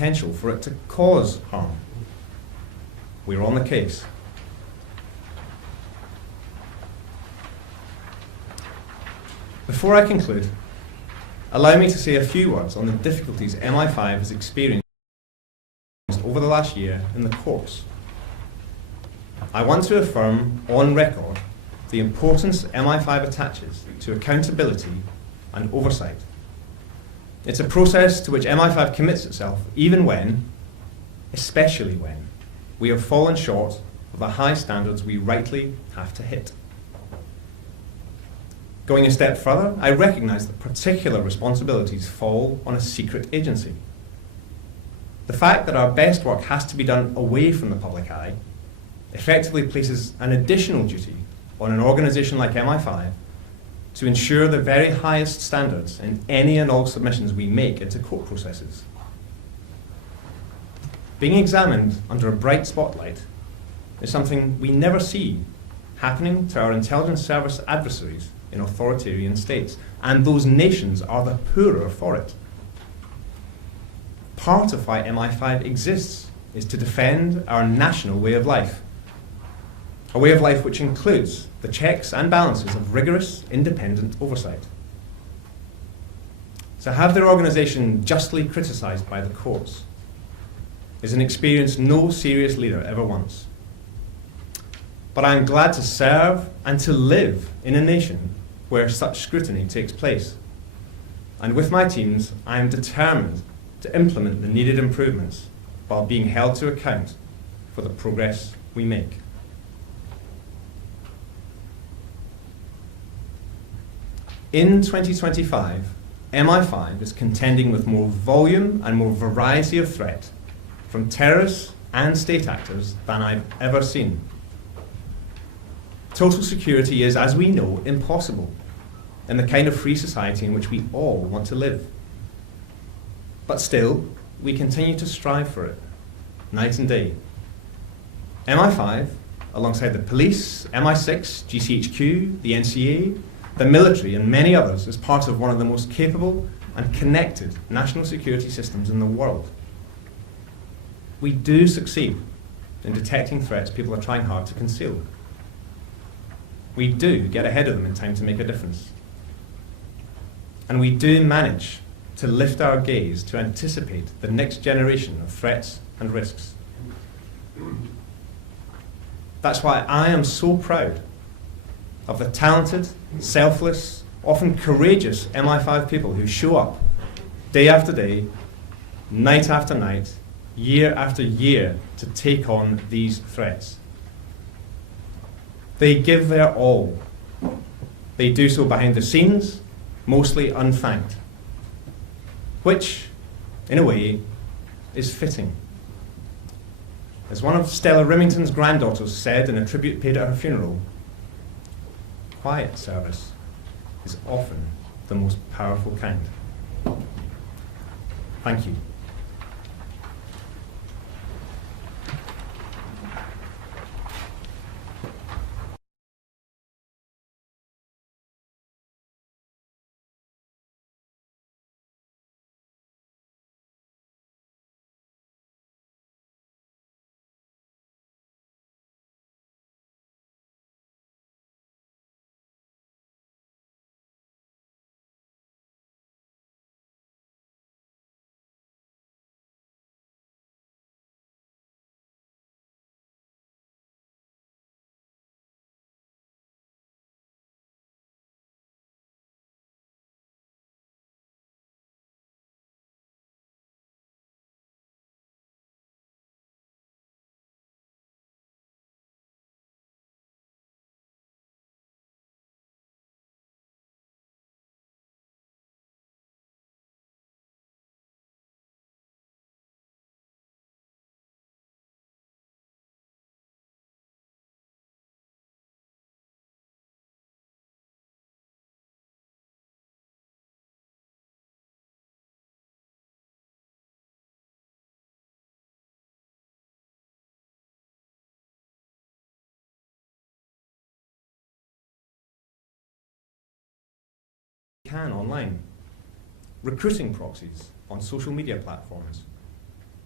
potential for it to cause harm. We're on the case. Before I conclude, allow me to say a few words on the difficulties MI5 has experienced over the last year in the courts. I want to affirm on record the importance MI5 attaches to accountability and oversight. It's a process to which MI5 commits itself even when, especially when, we have fallen short of the high standards we rightly have to hit. Going a step further, I recognise that particular responsibilities fall on a secret agency. The fact that our best work has to be done away from the public eye effectively places an additional duty on an organisation like MI5 to ensure the very highest standards in any and all submissions we make into court processes. Being examined under a bright spotlight is something we never see happening to our intelligence service adversaries in authoritarian states, and those nations are the poorer for it. Part of why MI5 exists is to defend our national way of life, a way of life which includes the checks and balances of rigorous, independent oversight. To have their organisation justly criticised by the courts is an experience no serious leader ever wants. But I am glad to serve and to live in a nation where such scrutiny takes place. And with my teams, I am determined to implement the needed improvements while being held to account for the progress we make. In 2025, MI5 is contending with more volume and more variety of threat from terrorists and state actors than I've ever seen. Total security is, as we know, impossible in the kind of free society in which we all want to live. But still, we continue to strive for it, night and day. MI5, alongside the police, MI6, GCHQ, the NCA, the military and many others, is part of one of the most capable and connected national security systems in the world. We do succeed in detecting threats people are trying hard to conceal. We do get ahead of them in time to make a difference. And we do manage to lift our gaze to anticipate the next generation of threats and risks. That's why I am so proud of the talented, selfless, often courageous MI5 people who show up day after day, night after night, year after year to take on these threats. They give their all. They do so behind the scenes, mostly unthanked, which, in a way, is fitting. As one of Stella Rimington's granddaughters said in a tribute paid at her funeral, quiet service is often the most powerful kind. Thank you. Online, recruiting proxies on social media platforms,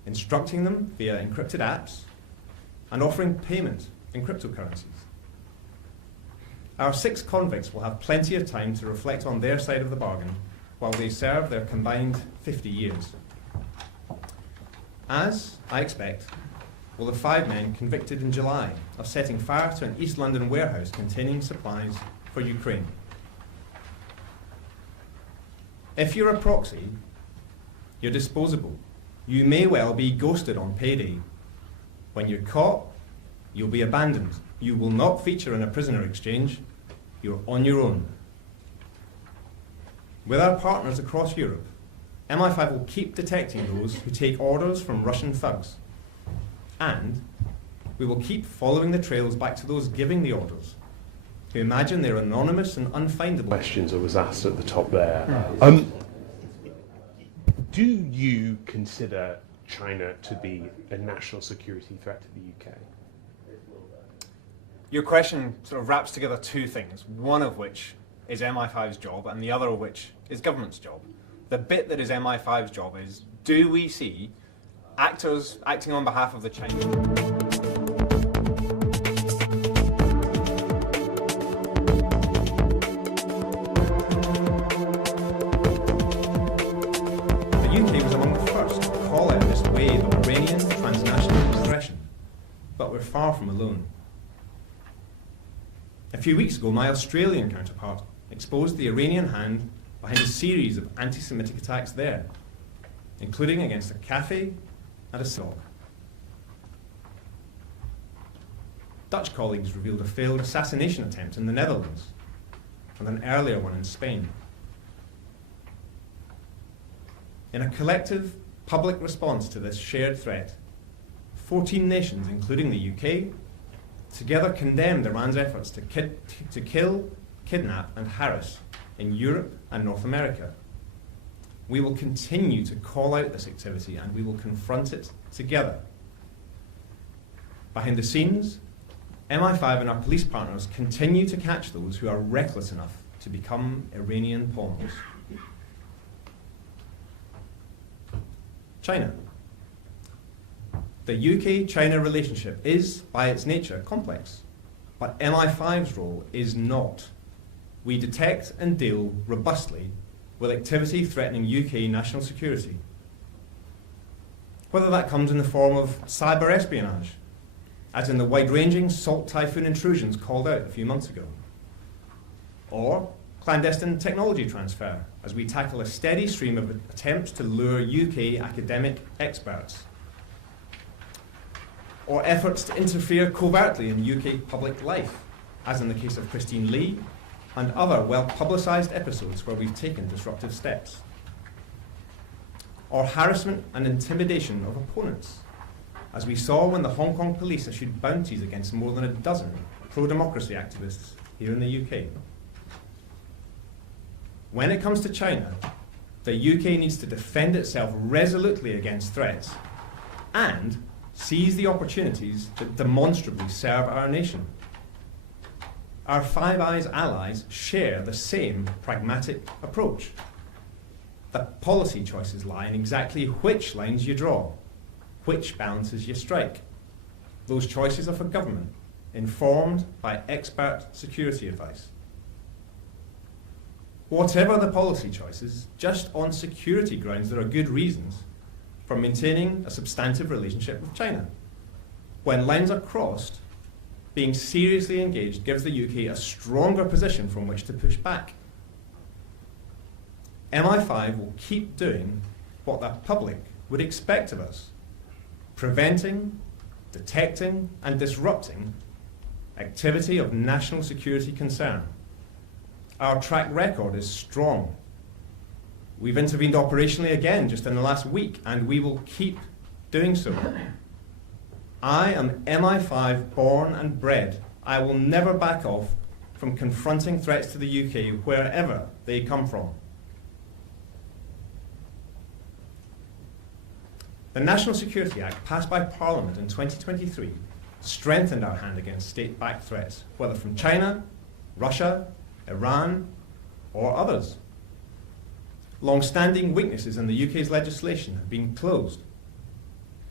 instructing them via encrypted apps, and offering payment in cryptocurrencies. Our 6 convicts will have plenty of time to reflect on their side of the bargain while they serve their combined 50 years. As I expect, will the 5 men convicted in July of setting fire to an East London warehouse containing supplies for Ukraine. If you're a proxy, you're disposable. You may well be ghosted on payday. When you're caught, you'll be abandoned. You will not feature in a prisoner exchange. You're on your own. With our partners across Europe, MI5 will keep detecting those who take orders from Russian thugs. And we will keep following the trails back to those giving the orders, who imagine they're anonymous and unfindable. Questions I was asked at the top there. Do you consider China to be a national security threat to the UK? Your question sort of wraps together 2 things, one of which is MI5's job and the other of which is government's job. The bit that is MI5's job is, do we see actors acting on behalf of the Chinese? The UK was among the first to call out this wave of Iranian transnational aggression, but we're far from alone. A few weeks ago, my Australian counterpart exposed the Iranian hand behind a series of anti-Semitic attacks there, including against a cafe and a synagogue. Dutch colleagues revealed a failed assassination attempt in the Netherlands and an earlier one in Spain. In a collective public response to this shared threat, 14 nations, including the UK, together condemned Iran's efforts to kill, kidnap and harass in Europe and North America. We will continue to call out this activity and we will confront it together. Behind the scenes, MI5 and our police partners continue to catch those who are reckless enough to become Iranian pawns. China. The UK-China relationship is, by its nature, complex, but MI5's role is not. We detect and deal robustly with activity threatening UK national security. Whether that comes in the form of cyber espionage, as in the wide-ranging Salt Typhoon intrusions called out a few months ago, or clandestine technology transfer, as we tackle a steady stream of attempts to lure UK academic experts, or efforts to interfere covertly in UK public life, as in the case of Christine Lee, and other well-publicised episodes where we've taken disruptive steps. Or harassment and intimidation of opponents, as we saw when the Hong Kong police issued bounties against more than a dozen pro-democracy activists here in the UK. When it comes to China, the UK needs to defend itself resolutely against threats and seize the opportunities that demonstrably serve our nation. Our Five Eyes allies share the same pragmatic approach. The policy choices lie in exactly which lines you draw, which balances you strike. Those choices are for government, informed by expert security advice. Whatever the policy choices, just on security grounds there are good reasons for maintaining a substantive relationship with China. When lines are crossed, being seriously engaged gives the UK a stronger position from which to push back. MI5 will keep doing what the public would expect of us, preventing, detecting and disrupting activity of national security concern. Our track record is strong. We've intervened operationally again just in the last week, and we will keep doing so. I am MI5 born and bred. I will never back off from confronting threats to the UK wherever they come from. The National Security Act, passed by Parliament in 2023, strengthened our hand against state-backed threats, whether from China, Russia, Iran, or others. Long-standing weaknesses in the UK's legislation have been closed.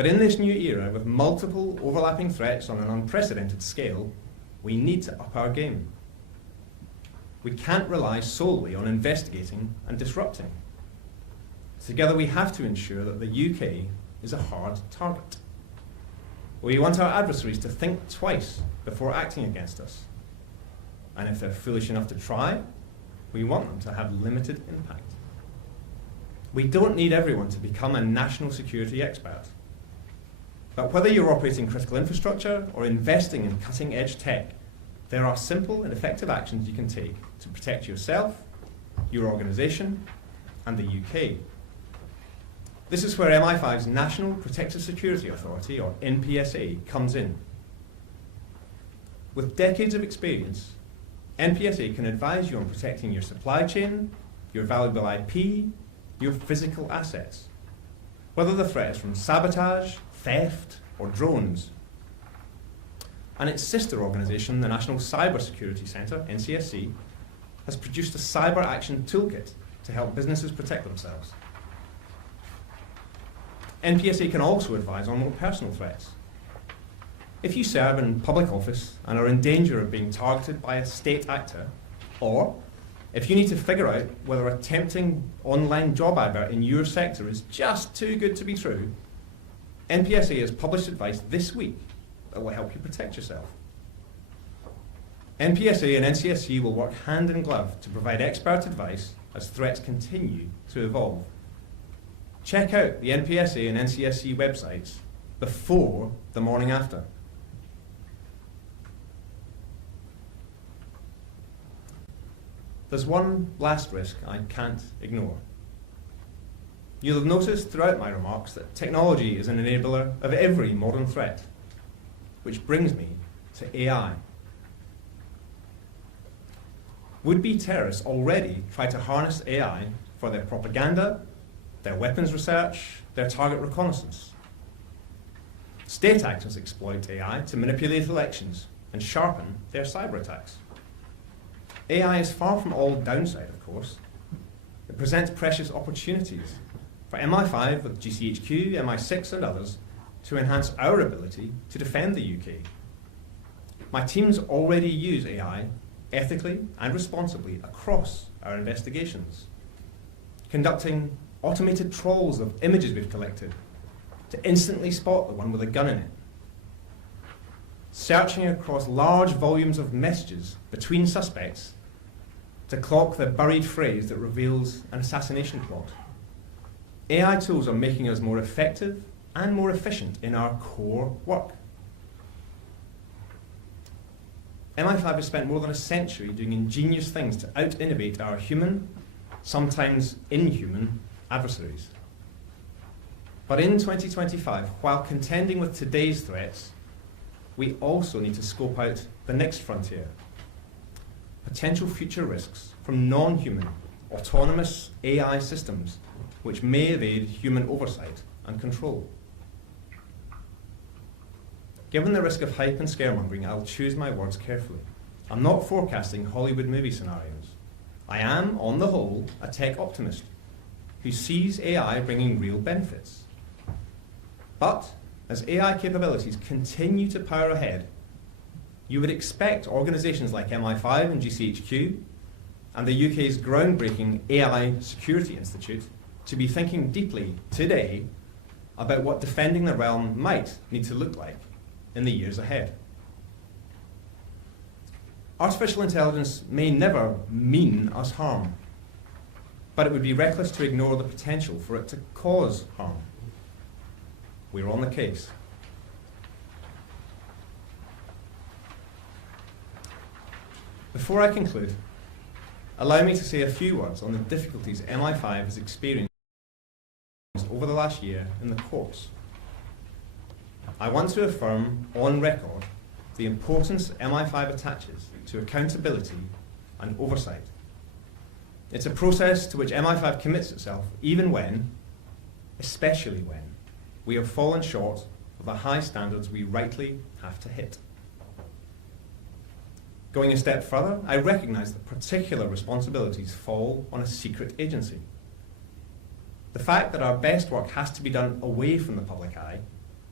But in this new era, with multiple overlapping threats on an unprecedented scale, we need to up our game. We can't rely solely on investigating and disrupting. Together we have to ensure that the UK is a hard target. We want our adversaries to think twice before acting against us. And if they're foolish enough to try, we want them to have limited impact. We don't need everyone to become a national security expert. But whether you're operating critical infrastructure or investing in cutting-edge tech, there are simple and effective actions you can take to protect yourself, your organisation, and the UK. This is where MI5's National Protective Security Authority, or NPSA, comes in. With decades of experience, NPSA can advise you on protecting your supply chain, your valuable IP, your physical assets, whether the threat is from sabotage, theft, or drones. And its sister organisation, the National Cyber Security Centre, NCSC, has produced a cyber action toolkit to help businesses protect themselves. NPSA can also advise on more personal threats. If you serve in public office and are in danger of being targeted by a state actor, or if you need to figure out whether a tempting online job advert in your sector is just too good to be true, NPSA has published advice this week that will help you protect yourself. NPSA and NCSC will work hand in glove to provide expert advice as threats continue to evolve. Check out the NPSA and NCSC websites before the morning after. There's one last risk I can't ignore. You'll have noticed throughout my remarks that technology is an enabler of every modern threat, which brings me to AI. Would-be terrorists already try to harness AI for their propaganda, their weapons research, their target reconnaissance. State actors exploit AI to manipulate elections and sharpen their cyber attacks. AI is far from all downside, of course. It presents precious opportunities for MI5 with GCHQ, MI6 and others to enhance our ability to defend the UK. My teams already use AI ethically and responsibly across our investigations, conducting automated trawls of images we've collected to instantly spot the one with a gun in it, searching across large volumes of messages between suspects to clock the buried phrase that reveals an assassination plot. AI tools are making us more effective and more efficient in our core work. MI5 has spent more than a century doing ingenious things to out-innovate our human, sometimes inhuman, adversaries. But in 2025, while contending with today's threats, we also need to scope out the next frontier. Potential future risks from non-human, autonomous AI systems which may evade human oversight and control. Given the risk of hype and scaremongering, I'll choose my words carefully. I'm not forecasting Hollywood movie scenarios. I am, on the whole, a tech optimist who sees AI bringing real benefits. But as AI capabilities continue to power ahead, you would expect organisations like MI5 and GCHQ and the UK's groundbreaking AI Security Institute to be thinking deeply today about what defending the realm might need to look like in the years ahead. Artificial intelligence may never mean us harm, but it would be reckless to ignore the potential for it to cause harm. We're on the case. Before I conclude, allow me to say a few words on the difficulties MI5 has experienced over the last year in the courts. I want to affirm on record the importance MI5 attaches to accountability and oversight. It's a process to which MI5 commits itself even when, especially when, we have fallen short of the high standards we rightly have to hit. Going a step further, I recognise that particular responsibilities fall on a secret agency. The fact that our best work has to be done away from the public eye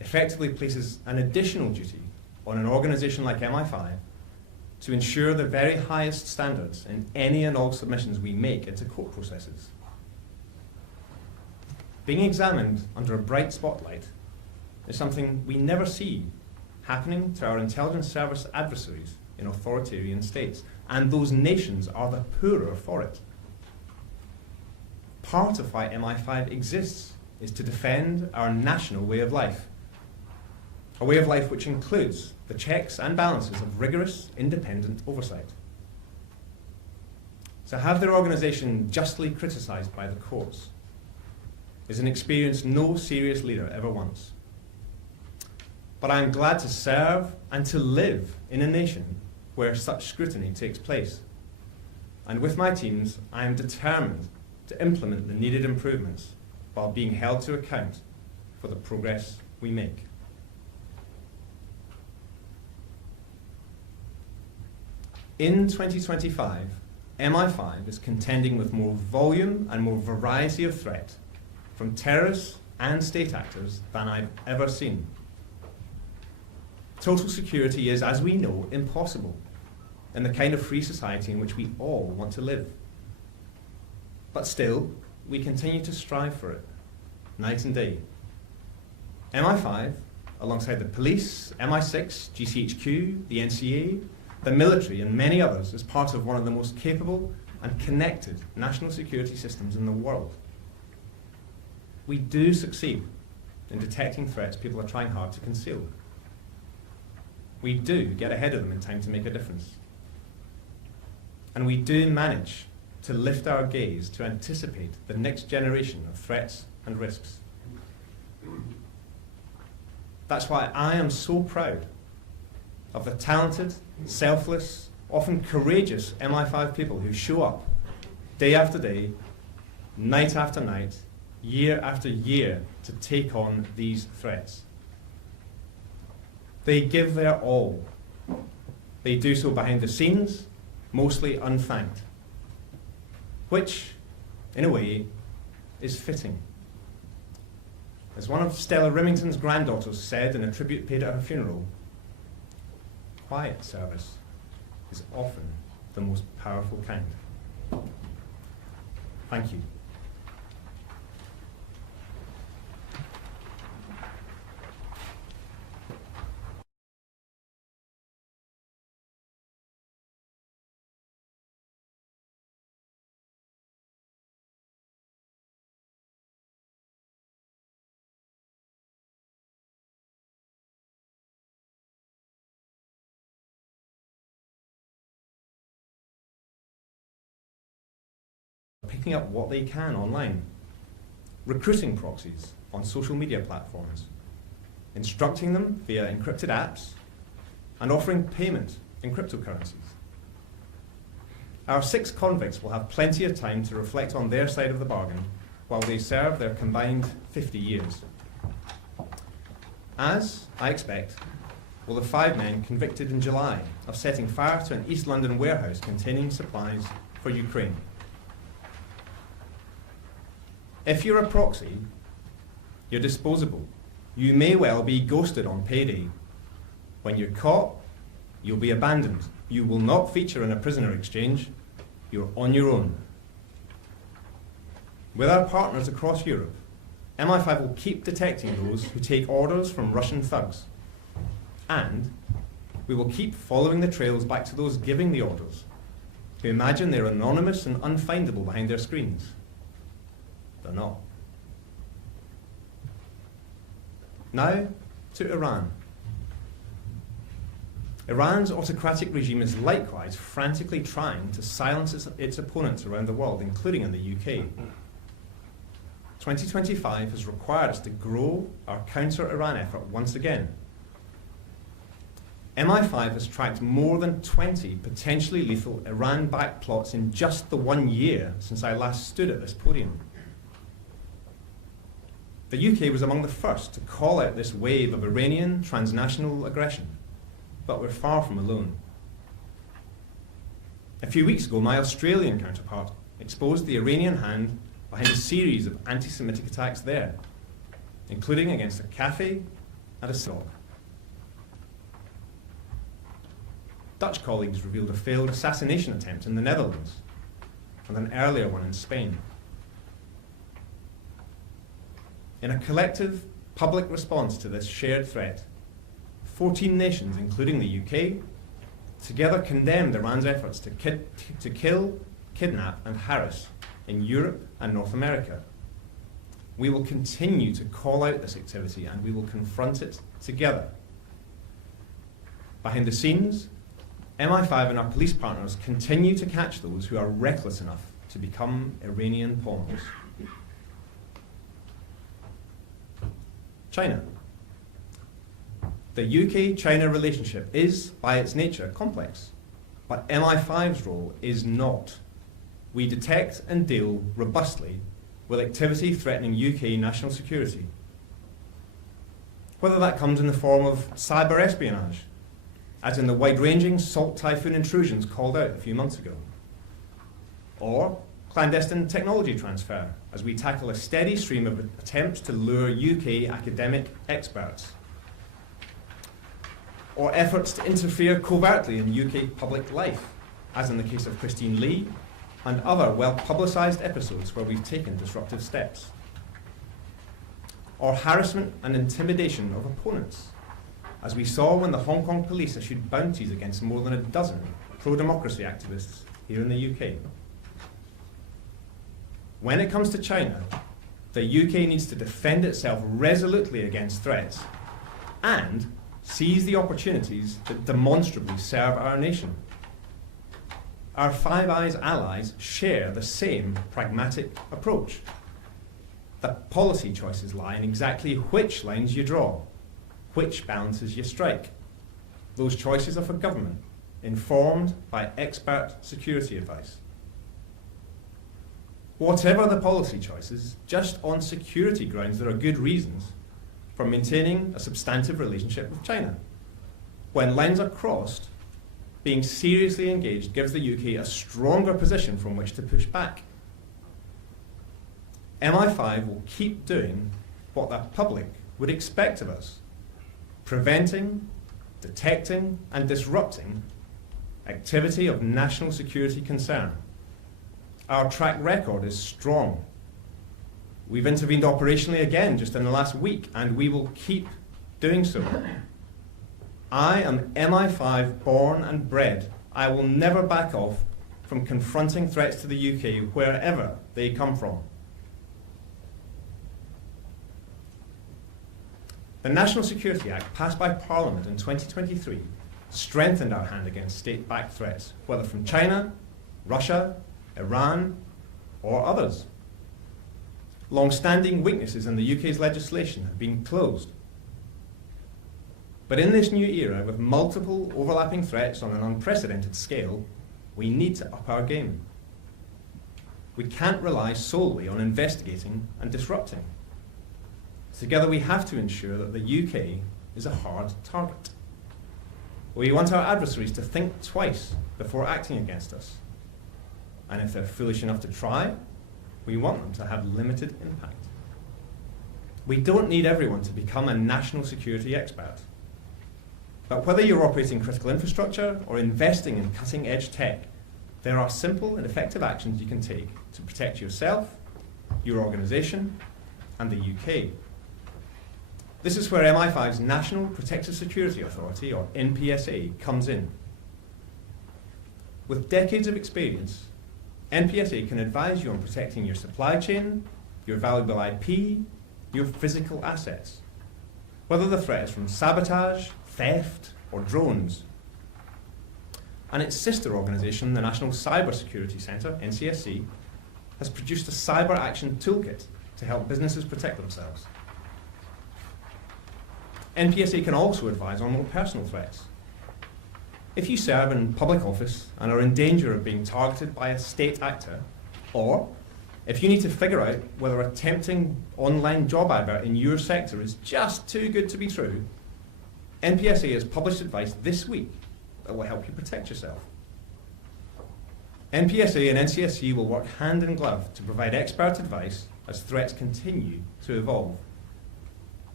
effectively places an additional duty on an organisation like MI5 to ensure the very highest standards in any and all submissions we make into court processes. Being examined under a bright spotlight is something we never see happening to our intelligence service adversaries in authoritarian states, and those nations are the poorer for it. Part of why MI5 exists is to defend our national way of life, a way of life which includes the checks and balances of rigorous, independent oversight. To have their organisation justly criticised by the courts is an experience no serious leader ever wants. But I am glad to serve and to live in a nation where such scrutiny takes place. And with my teams, I am determined to implement the needed improvements while being held to account for the progress we make. In 2025, MI5 is contending with more volume and more variety of threat from terrorists and state actors than I've ever seen. Total security is, as we know, impossible in the kind of free society in which we all want to live. But still, we continue to strive for it, night and day. MI5, alongside the police, MI6, GCHQ, the NCA, the military and many others, is part of one of the most capable and connected national security systems in the world. We do succeed in detecting threats people are trying hard to conceal. We do get ahead of them in time to make a difference. And we do manage to lift our gaze to anticipate the next generation of threats and risks. That's why I am so proud of the talented, selfless, often courageous MI5 people who show up day after day, night after night, year after year to take on these threats. They give their all. They do so behind the scenes, mostly unthanked, which, in a way, is fitting. As one of Stella Rimington's granddaughters said in a tribute paid at her funeral, quiet service is often the most powerful kind. Thank you. Picking up what they can online, recruiting proxies on social media platforms, instructing them via encrypted apps, and offering payment in cryptocurrencies. Our 6 convicts will have plenty of time to reflect on their side of the bargain while they serve their combined 50 years. As I expect, will the 5 men convicted in July of setting fire to an East London warehouse containing supplies for Ukraine. If you're a proxy, you're disposable. You may well be ghosted on payday. When you're caught, you'll be abandoned. You will not feature in a prisoner exchange. You're on your own. With our partners across Europe, MI5 will keep detecting those who take orders from Russian thugs. And we will keep following the trails back to those giving the orders, who imagine they're anonymous and unfindable behind their screens. They're not. Now to Iran. Iran's autocratic regime is likewise frantically trying to silence its opponents around the world, including in the UK. 2025 has required us to grow our counter-Iran effort once again. MI5 has tracked more than 20 potentially lethal Iran-backed plots in just the 1 year since I last stood at this podium. The UK was among the first to call out this wave of Iranian transnational aggression, but we're far from alone. A few weeks ago, my Australian counterpart exposed the Iranian hand behind a series of anti-Semitic attacks there, including against a cafe, and a SOC. Dutch colleagues revealed a failed assassination attempt in the Netherlands and an earlier one in Spain. In a collective public response to this shared threat, 14 nations, including the UK, together condemned Iran's efforts to kill, kidnap and harass in Europe and North America. We will continue to call out this activity and we will confront it together. Behind the scenes, MI5 and our police partners continue to catch those who are reckless enough to become Iranian pawns. China. The UK-China relationship is, by its nature, complex, but MI5's role is not. We detect and deal robustly with activity threatening UK national security. Whether that comes in the form of cyber espionage, as in the wide-ranging Salt Typhoon intrusions called out a few months ago, or clandestine technology transfer, as we tackle a steady stream of attempts to lure UK academic experts, or efforts to interfere covertly in UK public life, as in the case of Christine Lee, and other well-publicised episodes where we've taken disruptive steps, or harassment and intimidation of opponents, as we saw when the Hong Kong police issued bounties against more than a dozen pro-democracy activists here in the UK. When it comes to China, the UK needs to defend itself resolutely against threats and seize the opportunities that demonstrably serve our nation. Our Five Eyes allies share the same pragmatic approach. The policy choices lie in exactly which lines you draw, which balances you strike. Those choices are for government, informed by expert security advice. Whatever the policy choices, just on security grounds there are good reasons for maintaining a substantive relationship with China. When lines are crossed, being seriously engaged gives the UK a stronger position from which to push back. MI5 will keep doing what the public would expect of us, preventing, detecting and disrupting activity of national security concern. Our track record is strong. We've intervened operationally again just in the last week, and we will keep doing so. I am MI5 born and bred. I will never back off from confronting threats to the UK wherever they come from. The National Security Act, passed by Parliament in 2023, strengthened our hand against state-backed threats, whether from China, Russia, Iran, or others. Long-standing weaknesses in the UK's legislation have been closed. But in this new era, with multiple overlapping threats on an unprecedented scale, we need to up our game. We can't rely solely on investigating and disrupting. Together we have to ensure that the UK is a hard target. We want our adversaries to think twice before acting against us. And if they're foolish enough to try, we want them to have limited impact. We don't need everyone to become a national security expert. But whether you're operating critical infrastructure or investing in cutting-edge tech, there are simple and effective actions you can take to protect yourself, your organisation, and the UK. This is where MI5's National Protective Security Authority, or NPSA, comes in. With decades of experience, NPSA can advise you on protecting your supply chain, your valuable IP, your physical assets, whether the threat is from sabotage, theft, or drones. And its sister organisation, the National Cyber Security Centre, NCSC, has produced a cyber action toolkit to help businesses protect themselves. NPSA can also advise on more personal threats. If you serve in public office and are in danger of being targeted by a state actor, or if you need to figure out whether a tempting online job advert in your sector is just too good to be true, NPSA has published advice this week that will help you protect yourself. NPSA and NCSC will work hand in glove to provide expert advice as threats continue to evolve.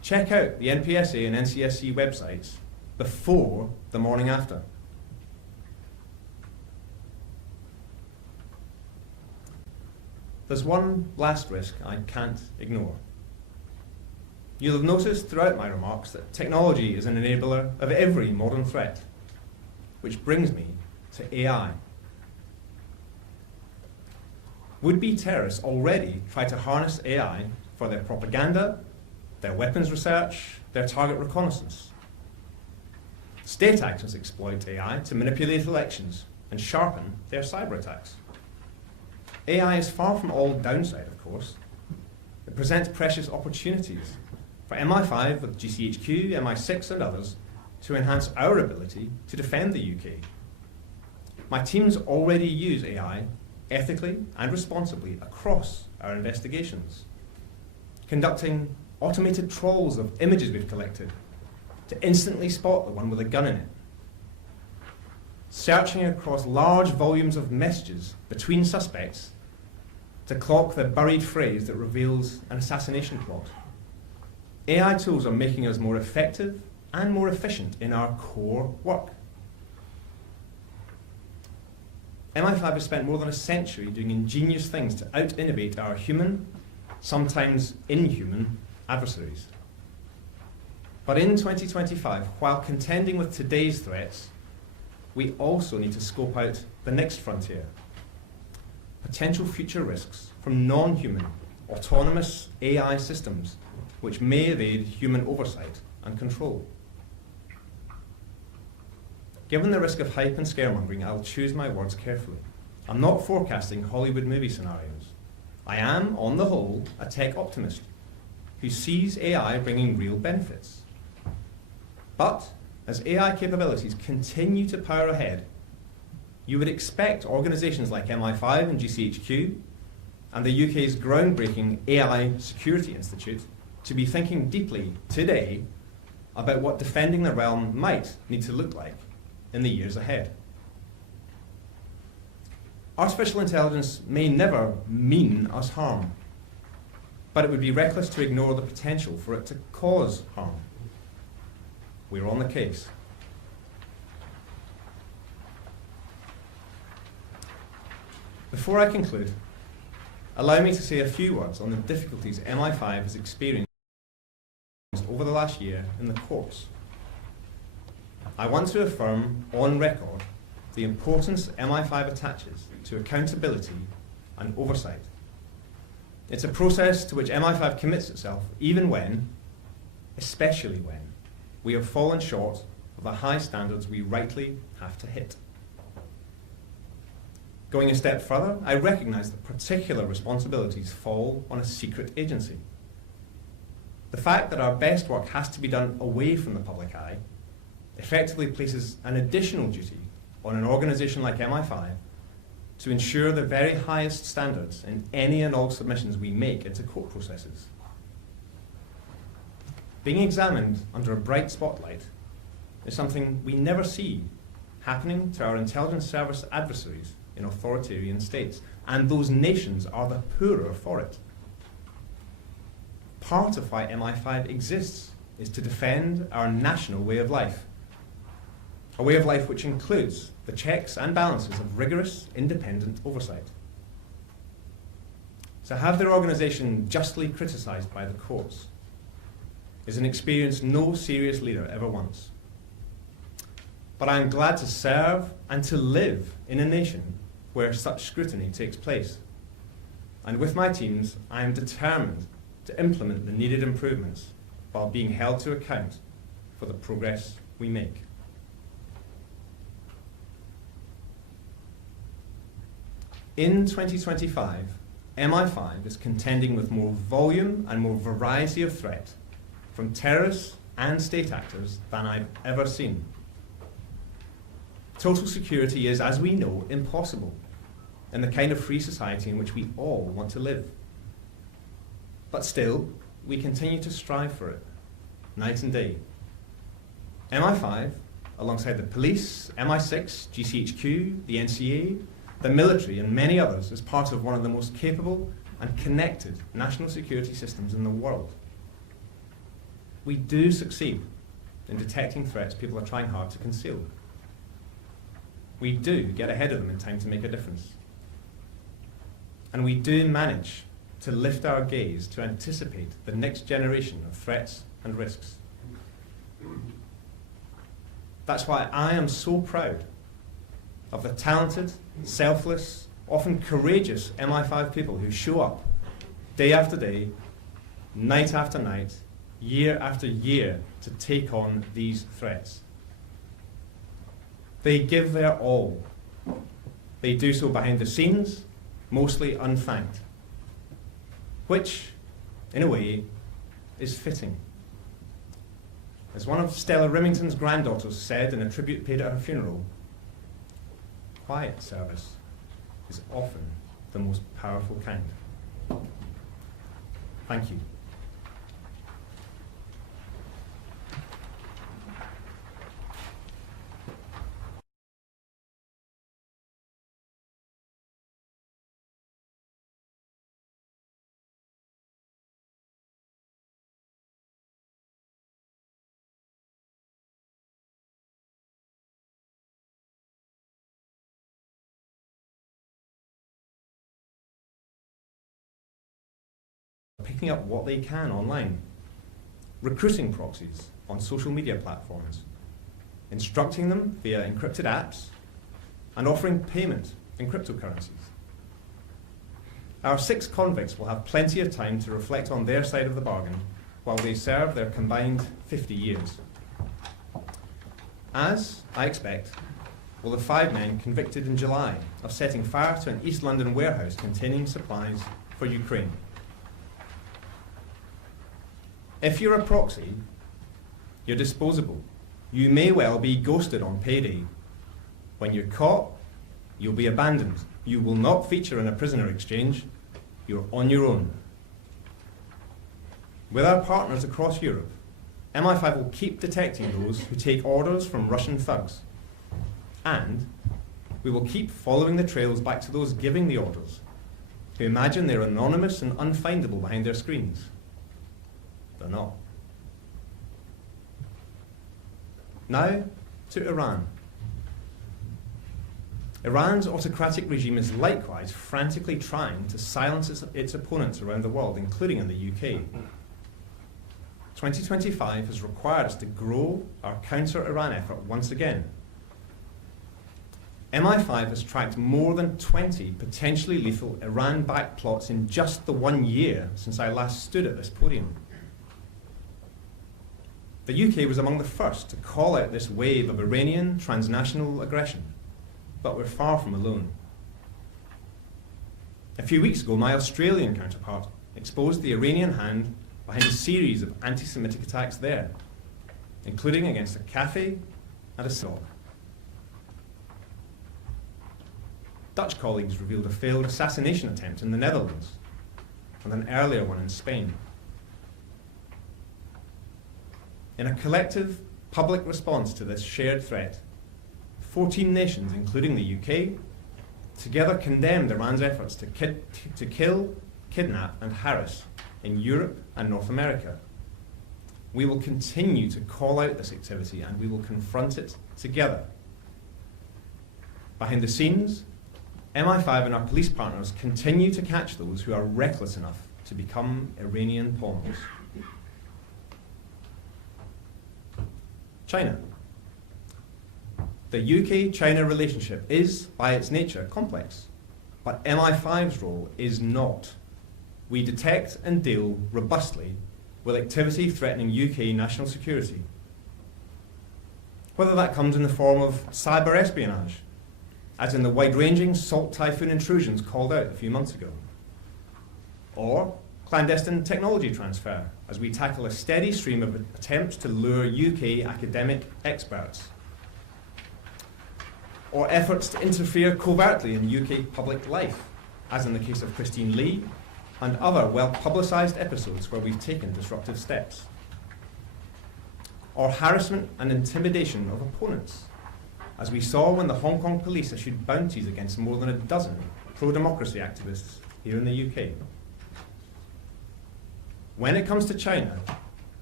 check out the NPSA and NCSC websites before the morning after. There's one last risk I can't ignore. You'll have noticed throughout my remarks that technology is an enabler of every modern threat, which brings me to AI. Would-be terrorists already try to harness AI for their propaganda, their weapons research, their target reconnaissance. State actors exploit AI to manipulate elections and sharpen their cyber attacks. AI is far from all downside, of course. It presents precious opportunities for MI5 with GCHQ, MI6 and others to enhance our ability to defend the UK. My teams already use AI ethically and responsibly across our investigations, conducting automated trawls of images we've collected to instantly spot the one with a gun in it, searching across large volumes of messages between suspects to clock the buried phrase that reveals an assassination plot. AI tools are making us more effective and more efficient in our core work. MI5 has spent more than a century doing ingenious things to out-innovate our human, sometimes inhuman, adversaries. But in 2025, while contending with today's threats, we also need to scope out the next frontier. Potential future risks from non-human, autonomous AI systems which may evade human oversight and control. Given the risk of hype and scaremongering, I'll choose my words carefully. I'm not forecasting Hollywood movie scenarios. I am, on the whole, a tech optimist who sees AI bringing real benefits. But as AI capabilities continue to power ahead, you would expect organisations like MI5 and GCHQ and the UK's groundbreaking AI Security Institute to be thinking deeply today about what defending the realm might need to look like in the years ahead. Artificial intelligence may never mean us harm, but it would be reckless to ignore the potential for it to cause harm. We're on the case. Before I conclude, allow me to say a few words on the difficulties MI5 has experienced over the last year in the courts. I want to affirm on record the importance MI5 attaches to accountability and oversight. It's a process to which MI5 commits itself even when, especially when, we have fallen short of the high standards we rightly have to hit. Going a step further, I recognise that particular responsibilities fall on a secret agency. The fact that our best work has to be done away from the public eye effectively places an additional duty on an organisation like MI5 to ensure the very highest standards in any and all submissions we make into court processes. Being examined under a bright spotlight is something we never see happening to our intelligence service adversaries in authoritarian states, and those nations are the poorer for it. Part of why MI5 exists is to defend our national way of life, a way of life which includes the checks and balances of rigorous, independent oversight. To have their organisation justly criticised by the courts is an experience no serious leader ever wants. But I am glad to serve and to live in a nation where such scrutiny takes place. And with my teams, I am determined to implement the needed improvements while being held to account for the progress we make. In 2025, MI5 is contending with more volume and more variety of threat from terrorists and state actors than I've ever seen. Total security is, as we know, impossible in the kind of free society in which we all want to live. But still, we continue to strive for it, night and day. MI5, alongside the police, MI6, GCHQ, the NCA, the military and many others, is part of one of the most capable and connected national security systems in the world. we do succeed in detecting threats people are trying hard to conceal. We do get ahead of them in time to make a difference. And we do manage to lift our gaze to anticipate the next generation of threats and risks. That's why I am so proud of the talented, selfless, often courageous MI5 people who show up day after day, night after night, year after year to take on these threats. They give their all. They do so behind the scenes, mostly unthanked, which, in a way, is fitting. As one of Stella Rimington's granddaughters said in a tribute paid at her funeral, quiet service is often the most powerful kind. Thank you. Picking up what they can online, recruiting proxies on social media platforms, instructing them via encrypted apps, and offering payment in cryptocurrencies. Our 6 convicts will have plenty of time to reflect on their side of the bargain while they serve their combined 50 years. As I expect, will the 5 men convicted in July of setting fire to an East London warehouse containing supplies for Ukraine. If you're a proxy, you're disposable. You may well be ghosted on payday. When you're caught, you'll be abandoned. You will not feature in a prisoner exchange. You're on your own. With our partners across Europe, MI5 will keep detecting those who take orders from Russian thugs. And we will keep following the trails back to those giving the orders, who imagine they're anonymous and unfindable behind their screens. They're not. Now to Iran. Iran's autocratic regime is likewise frantically trying to silence its opponents around the world, including in the UK. 2025 has required us to grow our counter-Iran effort once again. MI5 has tracked more than 20 potentially lethal Iran-backed plots in just the 1 year since I last stood at this podium. The UK was among the first to call out this wave of Iranian transnational aggression, but we're far from alone. A few weeks ago, my Australian counterpart exposed the Iranian hand behind a series of anti-Semitic attacks there, including against a cafe and a synagogue. Dutch colleagues revealed a failed assassination attempt in the Netherlands and an earlier one in Spain. In a collective public response to this shared threat, 14 nations, including the UK, together condemned Iran's efforts to kill, kidnap and harass in Europe and North America. We will continue to call out this activity and we will confront it together. Behind the scenes, MI5 and our police partners continue to catch those who are reckless enough to become Iranian pawns. China. The UK-China relationship is, by its nature, complex, but MI5's role is not. We detect and deal robustly with activity threatening UK national security. Whether that comes in the form of cyber espionage, as in the wide-ranging Salt Typhoon intrusions called out a few months ago, or clandestine technology transfer, as we tackle a steady stream of attempts to lure UK academic experts, or efforts to interfere covertly in UK public life, as in the case of Christine Lee and other well-publicised episodes where we've taken disruptive steps, or harassment and intimidation of opponents, as we saw when the Hong Kong police issued bounties against more than a dozen pro-democracy activists here in the UK. When it comes to China,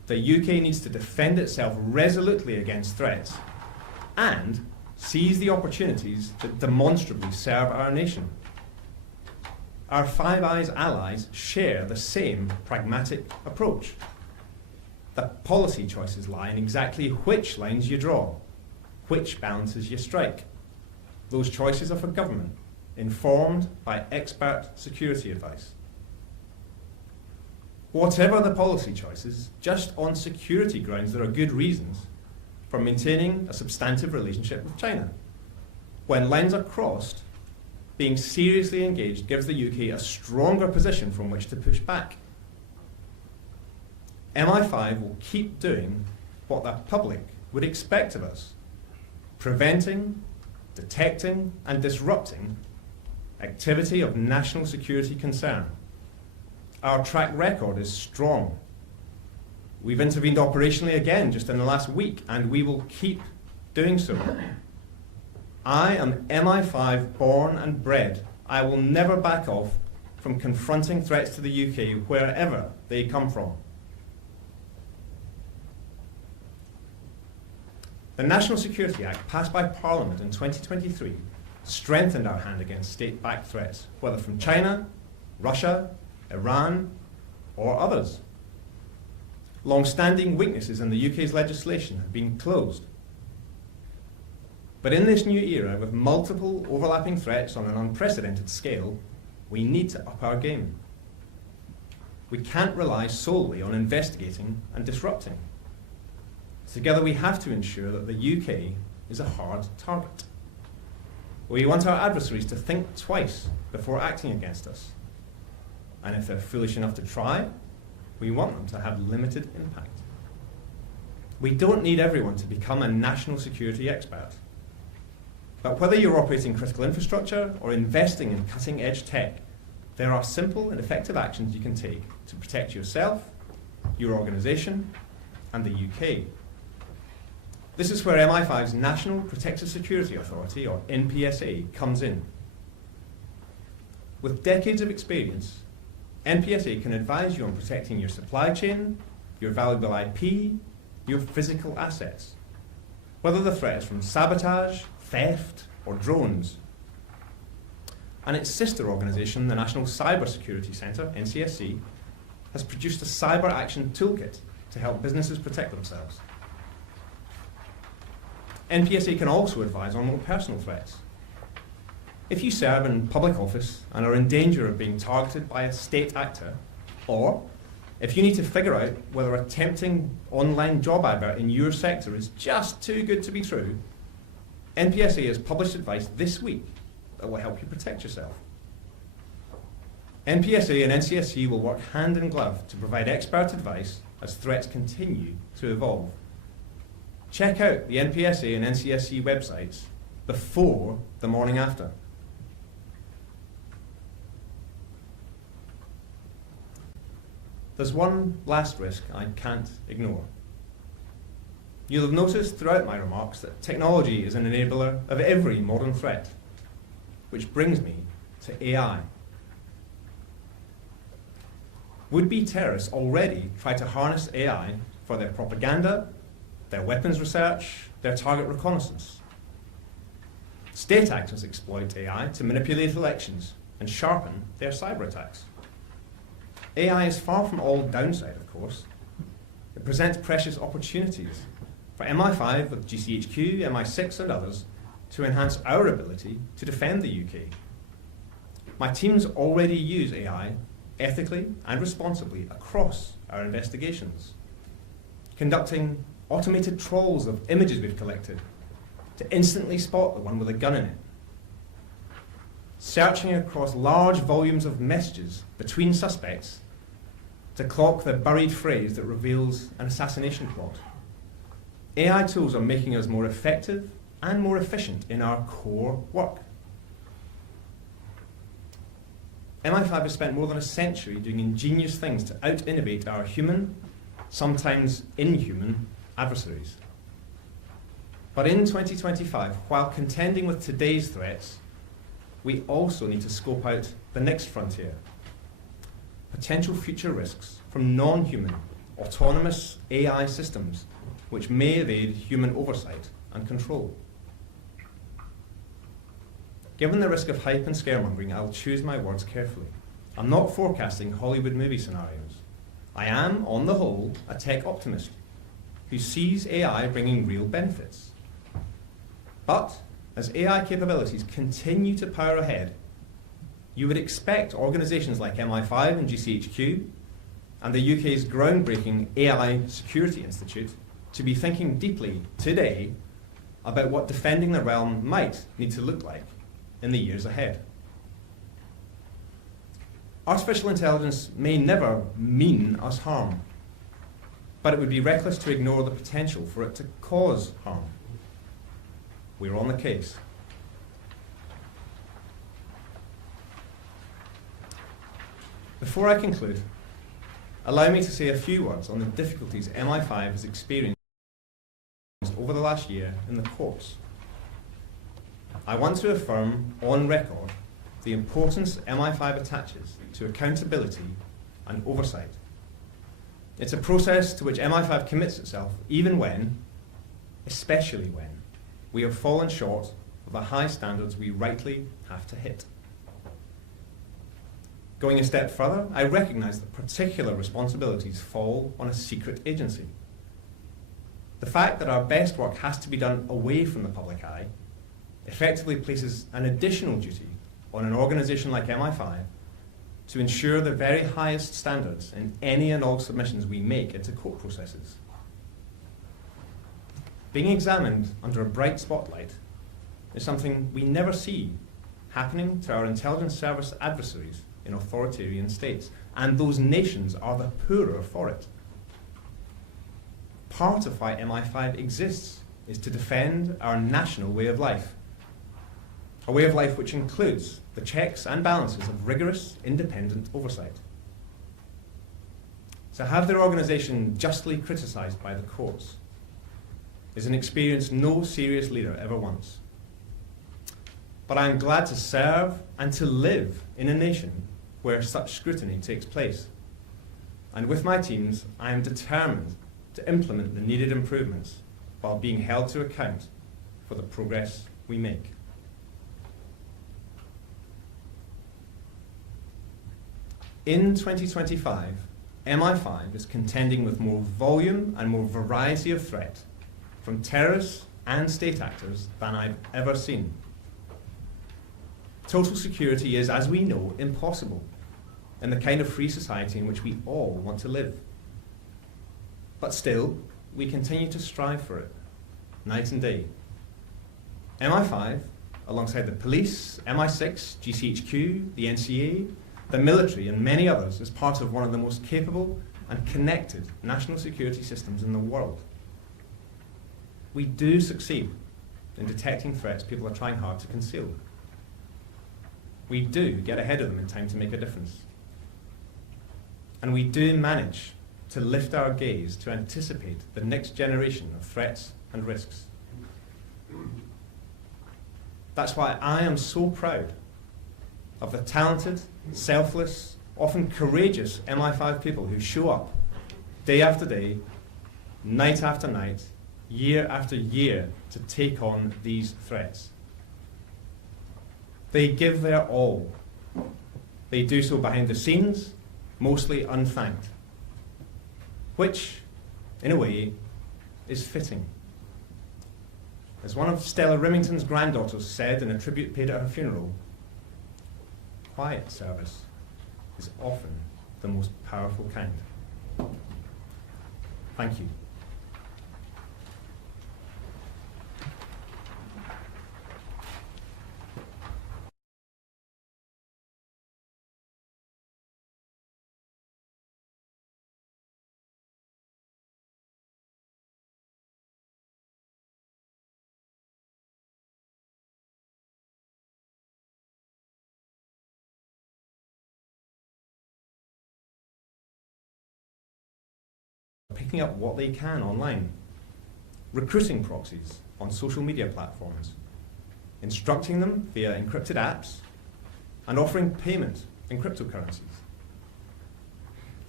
the UK needs to defend itself resolutely against threats and seize the opportunities that demonstrably serve our nation. Our Five Eyes allies share the same pragmatic approach. The policy choices lie in exactly which lines you draw, which balances you strike. Those choices are for government, informed by expert security advice. Whatever the policy choices, just on security grounds there are good reasons for maintaining a substantive relationship with China. When lines are crossed, being seriously engaged gives the UK a stronger position from which to push back. MI5 will keep doing what the public would expect of us, preventing, detecting and disrupting activity of national security concern. Our track record is strong. We've intervened operationally again just in the last week, and we will keep doing so. I am MI5 born and bred. I will never back off from confronting threats to the UK wherever they come from. The National Security Act, passed by Parliament in 2023, strengthened our hand against state-backed threats, whether from China, Russia, Iran, or others. Long-standing weaknesses in the UK's legislation have been closed. But in this new era, with multiple overlapping threats on an unprecedented scale, we need to up our game. We can't rely solely on investigating and disrupting. Together we have to ensure that the UK is a hard target. We want our adversaries to think twice before acting against us. And if they're foolish enough to try, we want them to have limited impact. We don't need everyone to become a national security expert. But whether you're operating critical infrastructure or investing in cutting-edge tech, there are simple and effective actions you can take to protect yourself, your organisation, and the UK. This is where MI5's National Protective Security Authority, or NPSA, comes in. With decades of experience, NPSA can advise you on protecting your supply chain, your valuable IP, your physical assets, whether the threat is from sabotage, theft, or drones. And its sister organisation, the National Cyber Security Centre, NCSC, has produced a cyber action toolkit to help businesses protect themselves. NPSA can also advise on more personal threats. If you serve in public office and are in danger of being targeted by a state actor, or if you need to figure out whether a tempting online job advert in your sector is just too good to be true, NPSA has published advice this week that will help you protect yourself. NPSA and NCSC will work hand in glove to provide expert advice as threats continue to evolve. Check out the NPSA and NCSC websites before the morning after. There's one last risk I can't ignore. You'll have noticed throughout my remarks that technology is an enabler of every modern threat, which brings me to AI. Would-be terrorists already try to harness AI for their propaganda, their weapons research, their target reconnaissance. State actors exploit AI to manipulate elections and sharpen their cyber attacks. AI is far from all downside, of course. It presents precious opportunities for MI5 with GCHQ, MI6 and others to enhance our ability to defend the UK. My teams already use AI ethically and responsibly across our investigations, conducting automated trawls of images we've collected to instantly spot the one with a gun in it, searching across large volumes of messages between suspects to clock the buried phrase that reveals an assassination plot. AI tools are making us more effective and more efficient in our core work. MI5 has spent more than a century doing ingenious things to out-innovate our human, sometimes inhuman, adversaries. But in 2025, while contending with today's threats, we also need to scope out the next frontier. Potential future risks from non-human, autonomous AI systems which may evade human oversight and control. Given the risk of hype and scaremongering, I'll choose my words carefully. I'm not forecasting Hollywood movie scenarios. I am, on the whole, a tech optimist who sees AI bringing real benefits. But as AI capabilities continue to power ahead, you would expect organisations like MI5 and GCHQ and the UK's groundbreaking AI Security Institute to be thinking deeply today about what defending the realm might need to look like in the years ahead. Artificial intelligence may never mean us harm, but it would be reckless to ignore the potential for it to cause harm. We're on the case. Before I conclude, allow me to say a few words on the difficulties MI5 has experienced over the last year in the courts. I want to affirm on record the importance MI5 attaches to accountability and oversight. It's a process to which MI5 commits itself even when, especially when, we have fallen short of the high standards we rightly have to hit. Going a step further, I recognise that particular responsibilities fall on a secret agency. The fact that our best work has to be done away from the public eye effectively places an additional duty on an organisation like MI5 to ensure the very highest standards in any and all submissions we make into court processes. Being examined under a bright spotlight is something we never see happening to our intelligence service adversaries in authoritarian states, and those nations are the poorer for it. Part of why MI5 exists is to defend our national way of life, a way of life which includes the checks and balances of rigorous, independent oversight. To have their organisation justly criticised by the courts is an experience no serious leader ever wants. But I am glad to serve and to live in a nation where such scrutiny takes place. And with my teams, I am determined to implement the needed improvements while being held to account for the progress we make. In 2025, MI5 is contending with more volume and more variety of threat from terrorists and state actors than I've ever seen. Total security is, as we know, impossible in the kind of free society in which we all want to live. But still, we continue to strive for it, night and day. MI5, alongside the police, MI6, GCHQ, the NCA, the military and many others, is part of one of the most capable and connected national security systems in the world. We do succeed in detecting threats people are trying hard to conceal. We do get ahead of them in time to make a difference. And we do manage to lift our gaze to anticipate the next generation of threats and risks. That's why I am so proud of the talented, selfless, often courageous MI5 people who show up day after day, night after night, year after year to take on these threats. They give their all. They do so behind the scenes, mostly unthanked, which, in a way, is fitting. As one of Stella Rimington's granddaughters said in a tribute paid at her funeral, quiet service is often the most powerful kind. Thank you. Picking up what they can online, recruiting proxies on social media platforms, instructing them via encrypted apps, and offering payment in cryptocurrencies.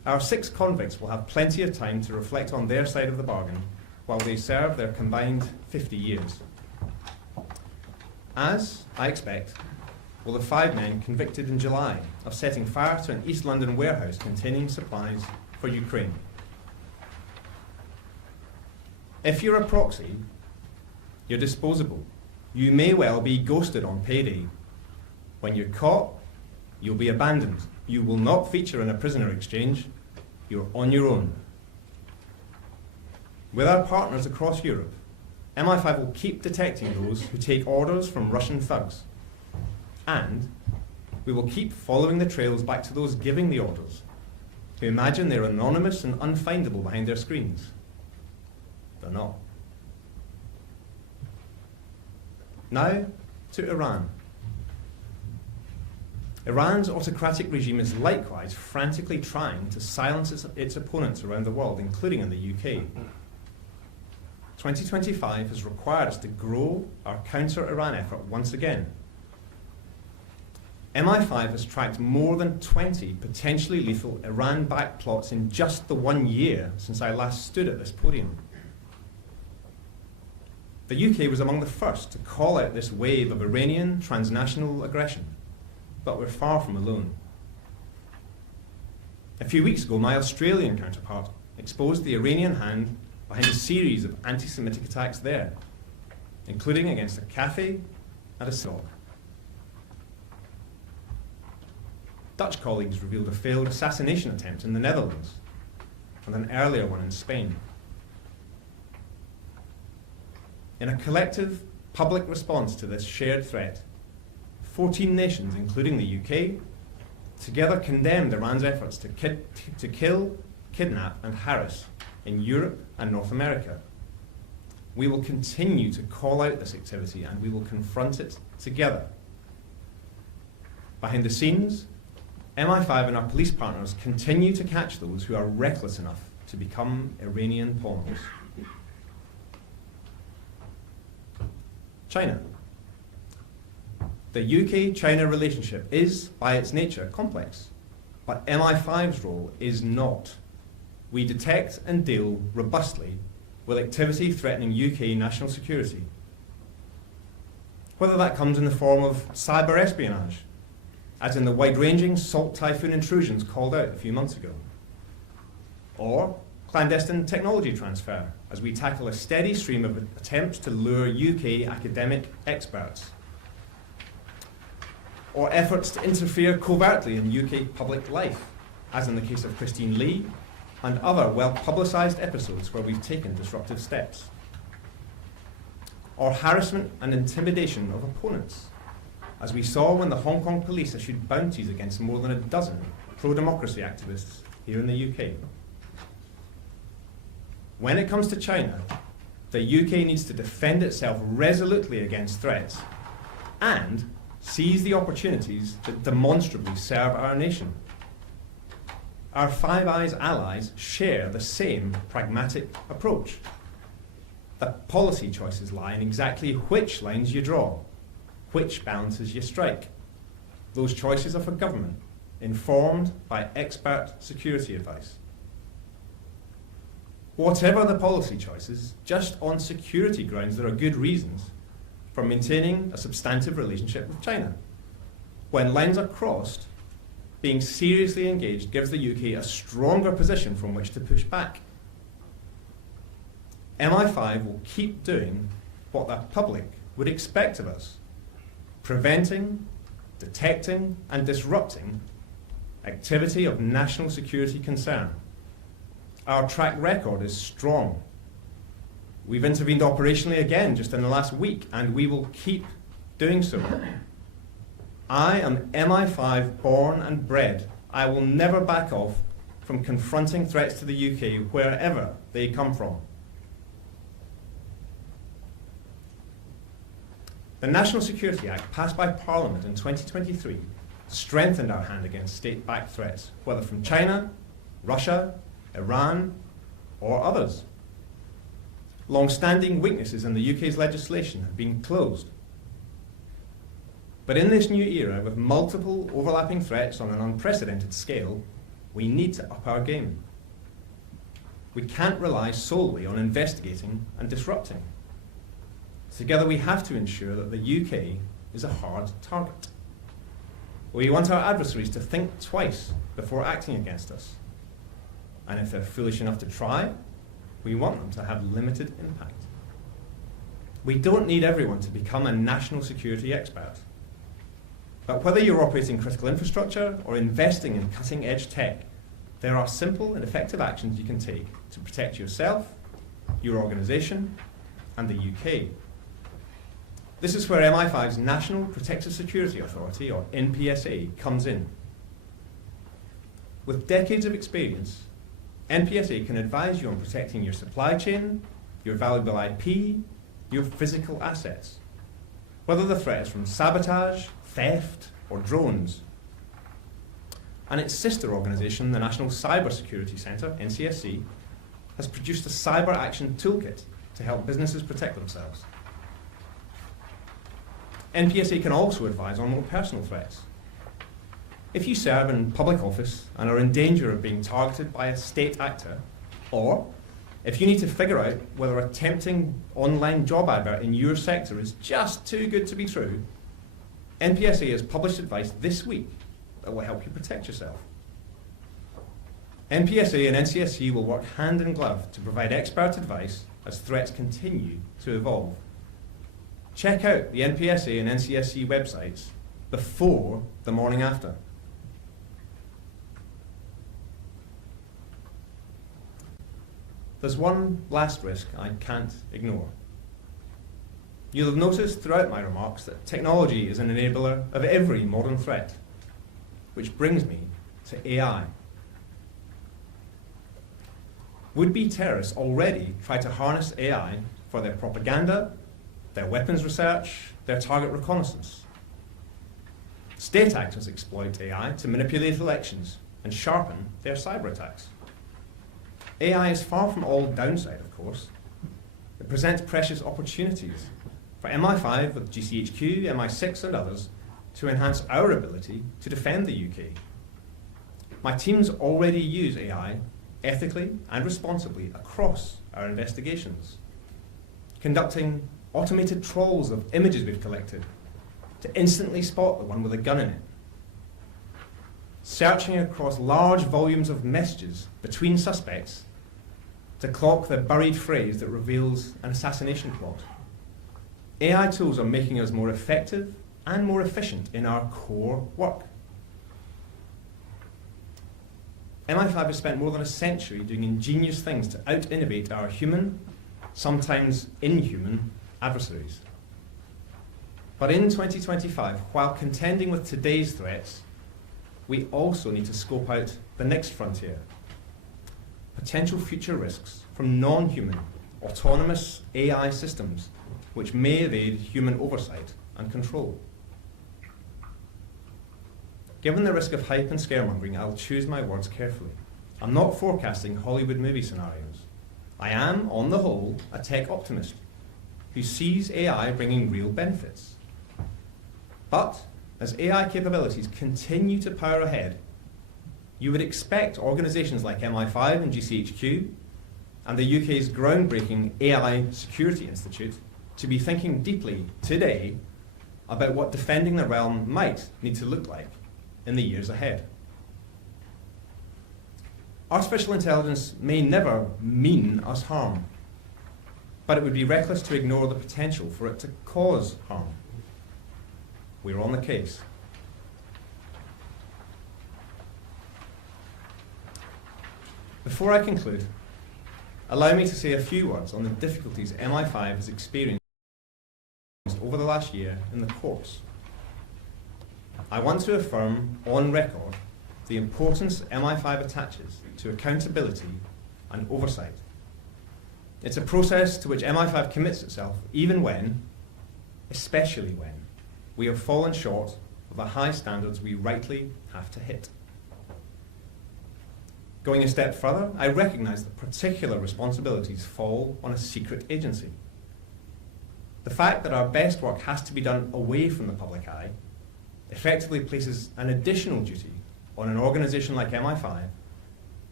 Our 6 convicts will have plenty of time to reflect on their side of the bargain while they serve their combined 50 years. As I expect, will the 5 men convicted in July of setting fire to an East London warehouse containing supplies for Ukraine. If you're a proxy, you're disposable. You may well be ghosted on payday. When you're caught, you'll be abandoned. You will not feature in a prisoner exchange. You're on your own. With our partners across Europe, MI5 will keep detecting those who take orders from Russian thugs. And we will keep following the trails back to those giving the orders, who imagine they're anonymous and unfindable behind their screens. They're not. Now to Iran. Iran's autocratic regime is likewise frantically trying to silence its opponents around the world, including in the UK. 2025 has required us to grow our counter-Iran effort once again. MI5 has tracked more than 20 potentially lethal Iran-backed plots in just the 1 year since I last stood at this podium. The UK was among the first to call out this wave of Iranian transnational aggression, but we're far from alone. A few weeks ago, my Australian counterpart exposed the Iranian hand behind a series of anti-Semitic attacks there, including against a cafe and a synagogue. Dutch colleagues revealed a failed assassination attempt in the Netherlands and an earlier one in Spain. In a collective public response to this shared threat, 14 nations, including the UK, together condemned Iran's efforts to kill, kidnap and harass in Europe and North America. We will continue to call out this activity and we will confront it together. Behind the scenes, MI5 and our police partners continue to catch those who are reckless enough to become Iranian pawns. China. The UK-China relationship is, by its nature, complex, but MI5's role is not. We detect and deal robustly with activity threatening UK national security. Whether that comes in the form of cyber espionage, as in the wide-ranging Salt Typhoon intrusions called out a few months ago, or clandestine technology transfer, as we tackle a steady stream of attempts to lure UK academic experts, or efforts to interfere covertly in UK public life, as in the case of Christine Lee and other well-publicised episodes where we've taken disruptive steps, or harassment and intimidation of opponents, as we saw when the Hong Kong police issued bounties against more than a dozen pro-democracy activists here in the UK. When it comes to China, the UK needs to defend itself resolutely against threats and seize the opportunities that demonstrably serve our nation. Our Five Eyes allies share the same pragmatic approach. The policy choices lie in exactly which lines you draw, which balances you strike. Those choices are for government, informed by expert security advice. Whatever the policy choices, just on security grounds, there are good reasons for maintaining a substantive relationship with China. When lines are crossed, being seriously engaged gives the UK a stronger position from which to push back. MI5 will keep doing what the public would expect of us, preventing, detecting and disrupting activity of national security concern. Our track record is strong. We've intervened operationally again just in the last week, and we will keep doing so. I am MI5 born and bred. I will never back off from confronting threats to the UK wherever they come from. The National Security Act, passed by Parliament in 2023, strengthened our hand against state-backed threats, whether from China, Russia, Iran, or others. Long-standing weaknesses in the UK's legislation have been closed. But in this new era, with multiple overlapping threats on an unprecedented scale, we need to up our game. We can't rely solely on investigating and disrupting. Together we have to ensure that the UK is a hard target. We want our adversaries to think twice before acting against us. And if they're foolish enough to try, we want them to have limited impact. We don't need everyone to become a national security expert. But whether you're operating critical infrastructure or investing in cutting-edge tech, there are simple and effective actions you can take to protect yourself, your organisation, and the UK. This is where MI5's National Protective Security Authority, or NPSA, comes in. With decades of experience, NPSA can advise you on protecting your supply chain, your valuable IP, your physical assets, whether the threat is from sabotage, theft, or drones. And its sister organisation, the National Cyber Security Centre, NCSC, has produced a cyber action toolkit to help businesses protect themselves. NPSA can also advise on more personal threats. If you serve in public office and are in danger of being targeted by a state actor, or if you need to figure out whether a tempting online job advert in your sector is just too good to be true, NPSA has published advice this week that will help you protect yourself. NPSA and NCSC will work hand in glove to provide expert advice as threats continue to evolve. Check out the NPSA and NCSC websites before the morning after. There's one last risk I can't ignore. You'll have noticed throughout my remarks that technology is an enabler of every modern threat, which brings me to AI. Would-be terrorists already try to harness AI for their propaganda, their weapons research, their target reconnaissance. State actors exploit AI to manipulate elections and sharpen their cyber attacks. AI is far from all downside, of course. It presents precious opportunities for MI5 with GCHQ, MI6 and others to enhance our ability to defend the UK. My teams already use AI ethically and responsibly across our investigations, conducting automated trawls of images we've collected to instantly spot the one with a gun in it, searching across large volumes of messages between suspects to clock the buried phrase that reveals an assassination plot. AI tools are making us more effective and more efficient in our core work. MI5 has spent more than a century doing ingenious things to out-innovate our human, sometimes inhuman, adversaries. But in 2025, while contending with today's threats, we also need to scope out the next frontier. Potential future risks from non-human, autonomous AI systems which may evade human oversight and control. Given the risk of hype and scaremongering, I'll choose my words carefully. I'm not forecasting Hollywood movie scenarios. I am, on the whole, a tech optimist who sees AI bringing real benefits. But as AI capabilities continue to power ahead, you would expect organisations like MI5 and GCHQ and the UK's groundbreaking AI Security Institute to be thinking deeply today about what defending the realm might need to look like in the years ahead. Artificial intelligence may never mean us harm, but it would be reckless to ignore the potential for it to cause harm. We're on the case. Before I conclude, allow me to say a few words on the difficulties MI5 has experienced over the last year in the courts. I want to affirm on record the importance MI5 attaches to accountability and oversight. It's a process to which MI5 commits itself even when, especially when, we have fallen short of the high standards we rightly have to hit. Going a step further, I recognise that particular responsibilities fall on a secret agency. The fact that our best work has to be done away from the public eye effectively places an additional duty on an organisation like MI5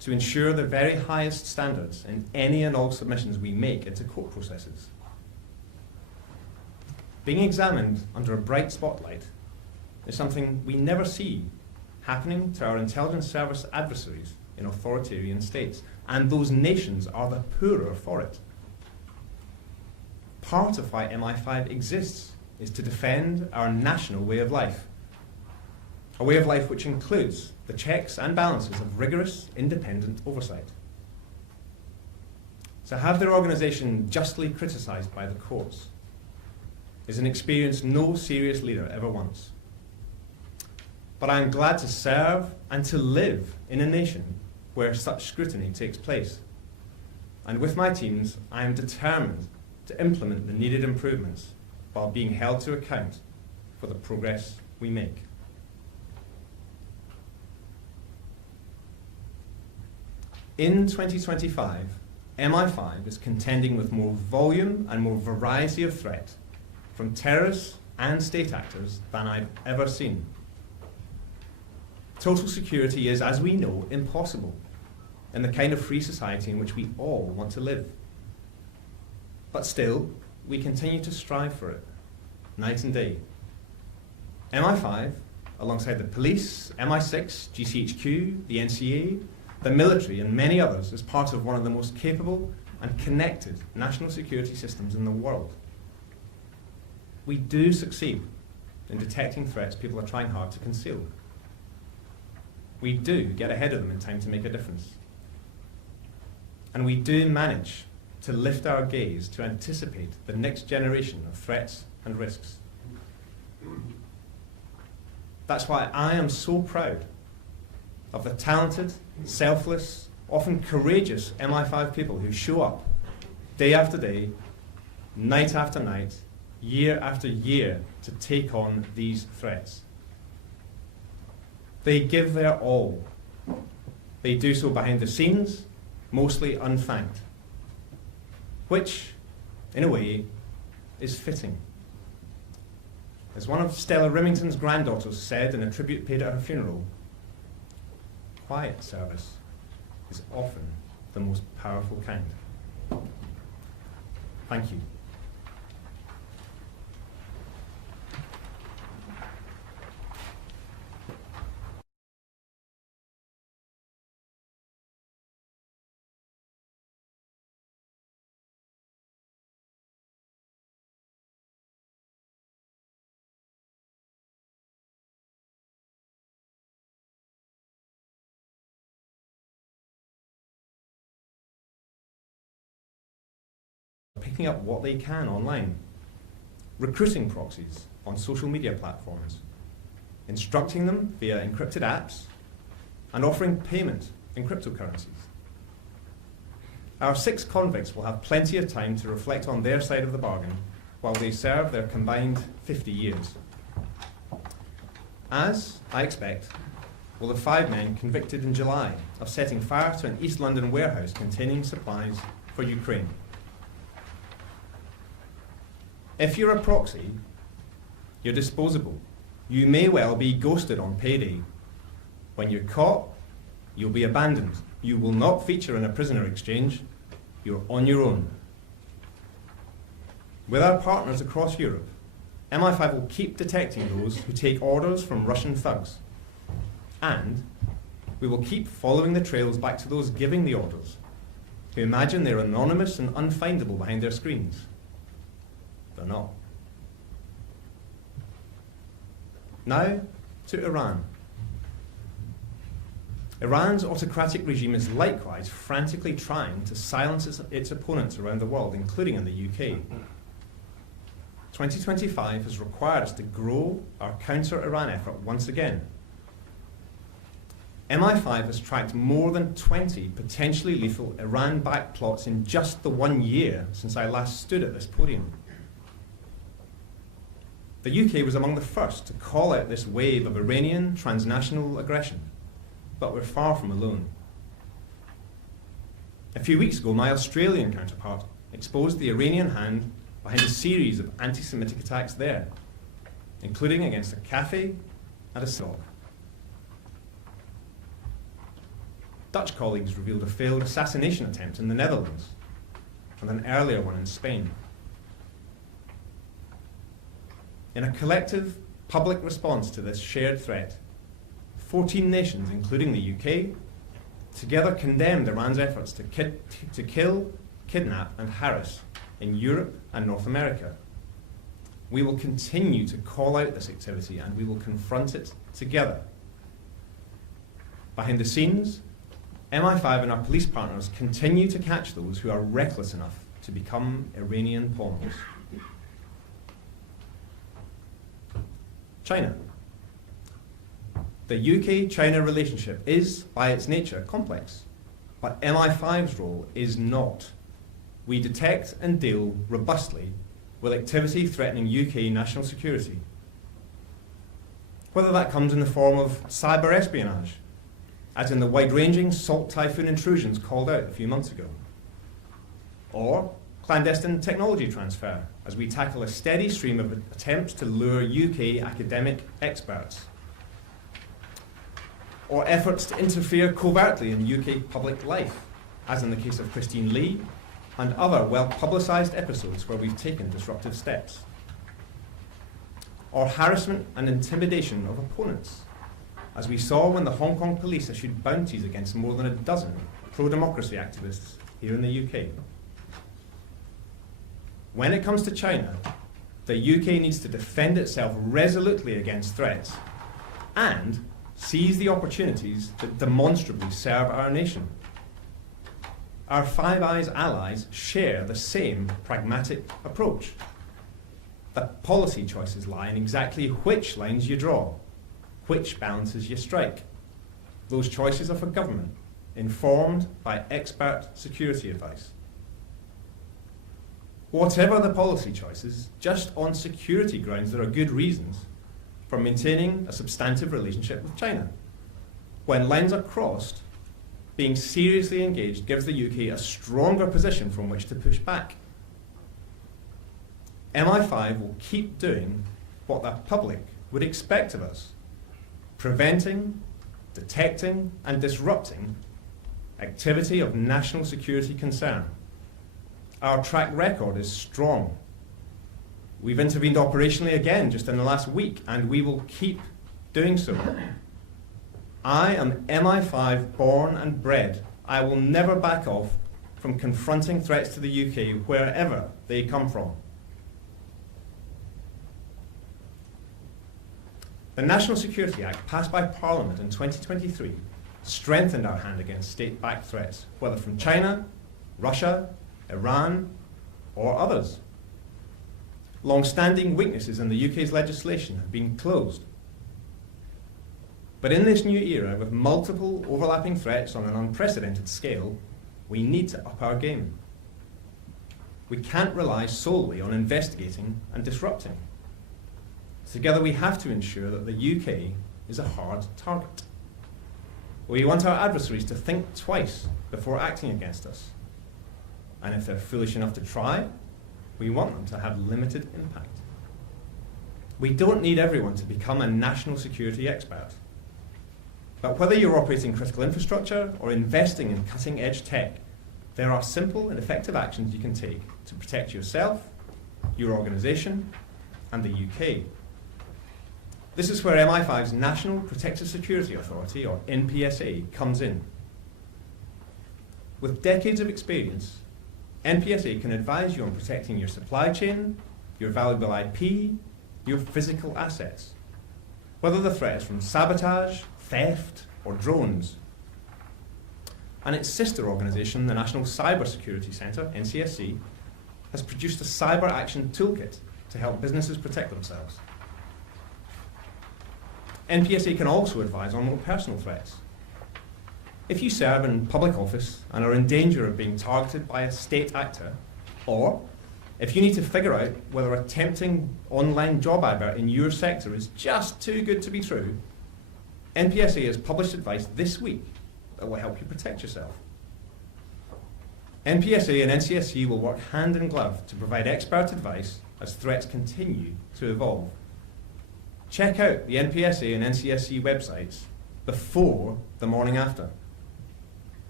to ensure the very highest standards in any and all submissions we make into court processes. Being examined under a bright spotlight is something we never see happening to our intelligence service adversaries in authoritarian states, and those nations are the poorer for it. Part of why MI5 exists is to defend our national way of life, a way of life which includes the checks and balances of rigorous, independent oversight. To have their organisation justly criticised by the courts is an experience no serious leader ever wants. But I am glad to serve and to live in a nation where such scrutiny takes place. And with my teams, I am determined to implement the needed improvements while being held to account for the progress we make. In 2025, MI5 is contending with more volume and more variety of threat from terrorists and state actors than I've ever seen. Total security is, as we know, impossible in the kind of free society in which we all want to live. But still, we continue to strive for it, night and day. MI5, alongside the police, MI6, GCHQ, the NCA, the military and many others, is part of one of the most capable and connected national security systems in the world. We do succeed in detecting threats people are trying hard to conceal. We do get ahead of them in time to make a difference. And we do manage to lift our gaze to anticipate the next generation of threats and risks. That's why I am so proud of the talented, selfless, often courageous MI5 people who show up day after day, night after night, year after year to take on these threats. They give their all. They do so behind the scenes, mostly unthanked, which, in a way, is fitting. As one of Stella Rimington's granddaughters said in a tribute paid at her funeral, quiet service is often the most powerful kind. Thank you. Picking up what they can online, recruiting proxies on social media platforms, instructing them via encrypted apps, and offering payment in cryptocurrencies. Our 6 convicts will have plenty of time to reflect on their side of the bargain while they serve their combined 50 years. As I expect, will the 5 men convicted in July of setting fire to an East London warehouse containing supplies for Ukraine. If you're a proxy, you're disposable. You may well be ghosted on payday. When you're caught, you'll be abandoned. You will not feature in a prisoner exchange. You're on your own. With our partners across Europe, MI5 will keep detecting those who take orders from Russian thugs. And we will keep following the trails back to those giving the orders, who imagine they're anonymous and unfindable behind their screens. They're not. Now to Iran. Iran's autocratic regime is likewise frantically trying to silence its opponents around the world, including in the UK. 2025 has required us to grow our counter-Iran effort once again. MI5 has tracked more than 20 potentially lethal Iran-backed plots in just the 1 year since I last stood at this podium. The UK was among the first to call out this wave of Iranian transnational aggression, but we're far from alone. A few weeks ago, my Australian counterpart exposed the Iranian hand behind a series of anti-Semitic attacks there, including against a cafe and a synagogue. Dutch colleagues revealed a failed assassination attempt in the Netherlands and an earlier one in Spain. In a collective public response to this shared threat, 14 nations, including the UK, together condemned Iran's efforts to kill, kidnap and harass in Europe and North America. We will continue to call out this activity and we will confront it together. Behind the scenes, MI5 and our police partners continue to catch those who are reckless enough to become Iranian pawns. China. The UK-China relationship is, by its nature, complex, but MI5's role is not. We detect and deal robustly with activity threatening UK national security. Whether that comes in the form of cyber espionage, as in the wide-ranging Salt Typhoon intrusions called out a few months ago, or clandestine technology transfer, as we tackle a steady stream of attempts to lure UK academic experts, or efforts to interfere covertly in UK public life, as in the case of Christine Lee, and other well-publicised episodes where we've taken disruptive steps, or harassment and intimidation of opponents, as we saw when the Hong Kong police issued bounties against more than a dozen pro-democracy activists here in the UK. When it comes to China, the UK needs to defend itself resolutely against threats and seize the opportunities that demonstrably serve our nation. Our Five Eyes allies share the same pragmatic approach. The policy choices lie in exactly which lines you draw, which balances you strike. Those choices are for government, informed by expert security advice. Whatever the policy choices, just on security grounds there are good reasons for maintaining a substantive relationship with China. When lines are crossed, being seriously engaged gives the UK a stronger position from which to push back. MI5 will keep doing what the public would expect of us, preventing, detecting and disrupting activity of national security concern. Our track record is strong. We've intervened operationally again just in the last week, and we will keep doing so. I am MI5 born and bred. I will never back off from confronting threats to the UK wherever they come from. The National Security Act, passed by Parliament in 2023, strengthened our hand against state-backed threats, whether from China, Russia, Iran, or others. Long-standing weaknesses in the UK's legislation have been closed. But in this new era, with multiple overlapping threats on an unprecedented scale, we need to up our game. We can't rely solely on investigating and disrupting. Together we have to ensure that the UK is a hard target. We want our adversaries to think twice before acting against us. And if they're foolish enough to try, we want them to have limited impact. We don't need everyone to become a national security expert. But whether you're operating critical infrastructure or investing in cutting-edge tech, there are simple and effective actions you can take to protect yourself, your organisation, and the UK. This is where MI5's National Protective Security Authority, or NPSA, comes in. With decades of experience, NPSA can advise you on protecting your supply chain, your valuable IP, your physical assets, whether the threat is from sabotage, theft, or drones. And its sister organisation, the National Cyber Security Centre, NCSC, has produced a cyber action toolkit to help businesses protect themselves. NPSA can also advise on more personal threats. If you serve in public office and are in danger of being targeted by a state actor, or if you need to figure out whether a tempting online job advert in your sector is just too good to be true, NPSA has published advice this week that will help you protect yourself. NPSA and NCSC will work hand in glove to provide expert advice as threats continue to evolve. Check out the NPSA and NCSC websites before the morning after.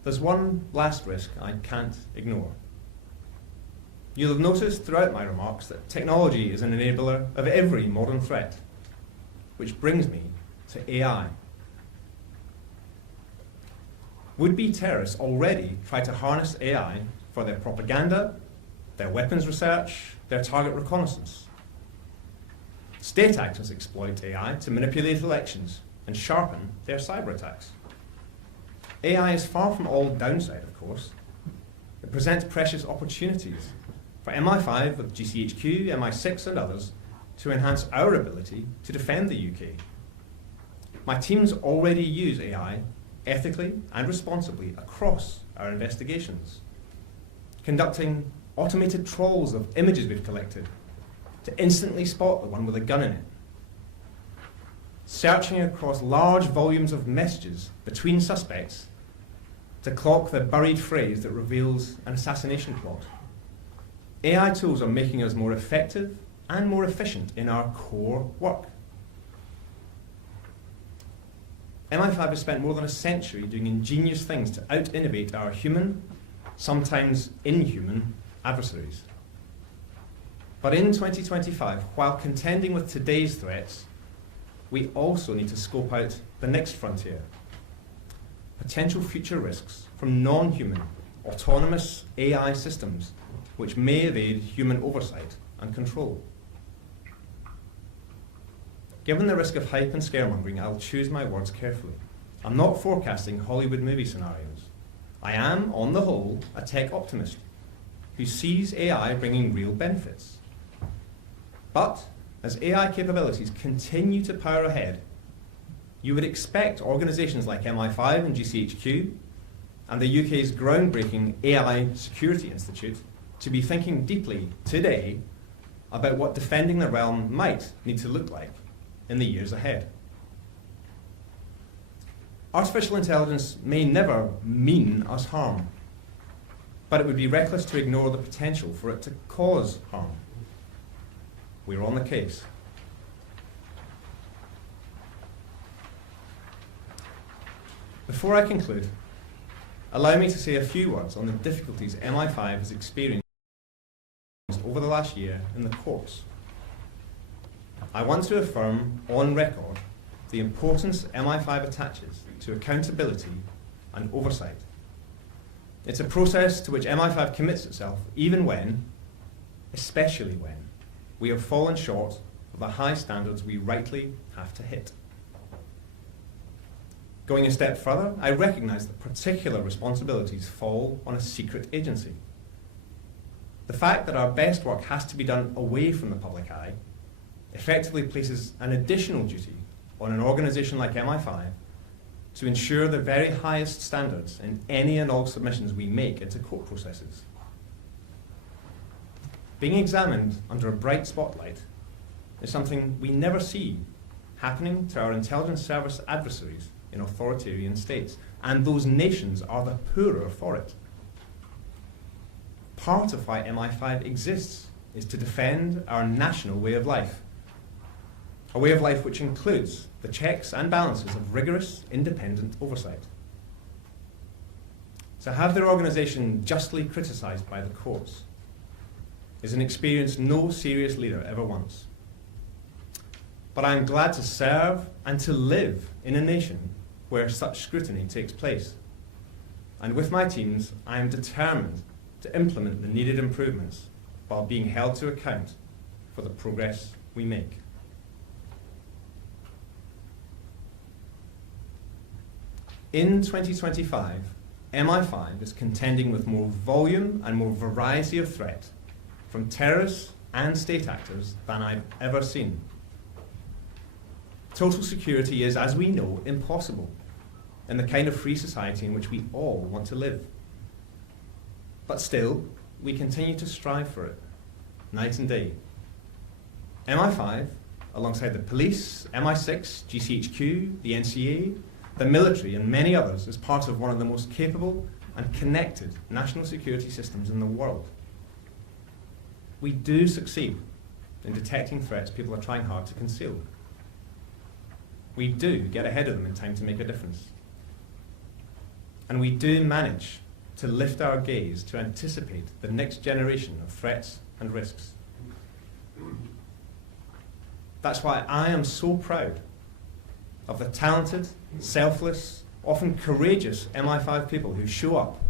there's one last risk I can't ignore. You'll have noticed throughout my remarks that technology is an enabler of every modern threat, which brings me to AI. Would-be terrorists already try to harness AI for their propaganda, their weapons research, their target reconnaissance. State actors exploit AI to manipulate elections and sharpen their cyber attacks. AI is far from all downside, of course. It presents precious opportunities for MI5 with GCHQ, MI6 and others to enhance our ability to defend the UK. My teams already use AI ethically and responsibly across our investigations, conducting automated trawls of images we've collected to instantly spot the one with a gun in it, searching across large volumes of messages between suspects to clock the buried phrase that reveals an assassination plot. AI tools are making us more effective and more efficient in our core work. MI5 has spent more than a century doing ingenious things to out-innovate our human, sometimes inhuman, adversaries. But in 2025, while contending with today's threats, we also need to scope out the next frontier. Potential future risks from non-human, autonomous AI systems which may evade human oversight and control. Given the risk of hype and scaremongering, I'll choose my words carefully. I'm not forecasting Hollywood movie scenarios. I am, on the whole, a tech optimist who sees AI bringing real benefits. But as AI capabilities continue to power ahead, you would expect organisations like MI5 and GCHQ and the UK's groundbreaking AI Security Institute to be thinking deeply today about what defending the realm might need to look like in the years ahead. Artificial intelligence may never mean us harm, but it would be reckless to ignore the potential for it to cause harm. We're on the case. Before I conclude, allow me to say a few words on the difficulties MI5 has experienced over the last year in the courts. I want to affirm on record the importance MI5 attaches to accountability and oversight. It's a process to which MI5 commits itself even when, especially when, we have fallen short of the high standards we rightly have to hit. Going a step further, I recognise that particular responsibilities fall on a secret agency. The fact that our best work has to be done away from the public eye effectively places an additional duty on an organisation like MI5 to ensure the very highest standards in any and all submissions we make into court processes. Being examined under a bright spotlight is something we never see happening to our intelligence service adversaries in authoritarian states, and those nations are the poorer for it. Part of why MI5 exists is to defend our national way of life, a way of life which includes the checks and balances of rigorous, independent oversight. To have their organisation justly criticised by the courts is an experience no serious leader ever wants. But I am glad to serve and to live in a nation where such scrutiny takes place. And with my teams, I am determined to implement the needed improvements while being held to account for the progress we make. In 2025, MI5 is contending with more volume and more variety of threat from terrorists and state actors than I've ever seen. Total security is, as we know, impossible in the kind of free society in which we all want to live. But still, we continue to strive for it, night and day. MI5, alongside the police, MI6, GCHQ, the NCA, the military and many others, is part of one of the most capable and connected national security systems in the world. We do succeed in detecting threats people are trying hard to conceal. We do get ahead of them in time to make a difference. And we do manage to lift our gaze to anticipate the next generation of threats and risks. That's why I am so proud of the talented, selfless, often courageous MI5 people who show up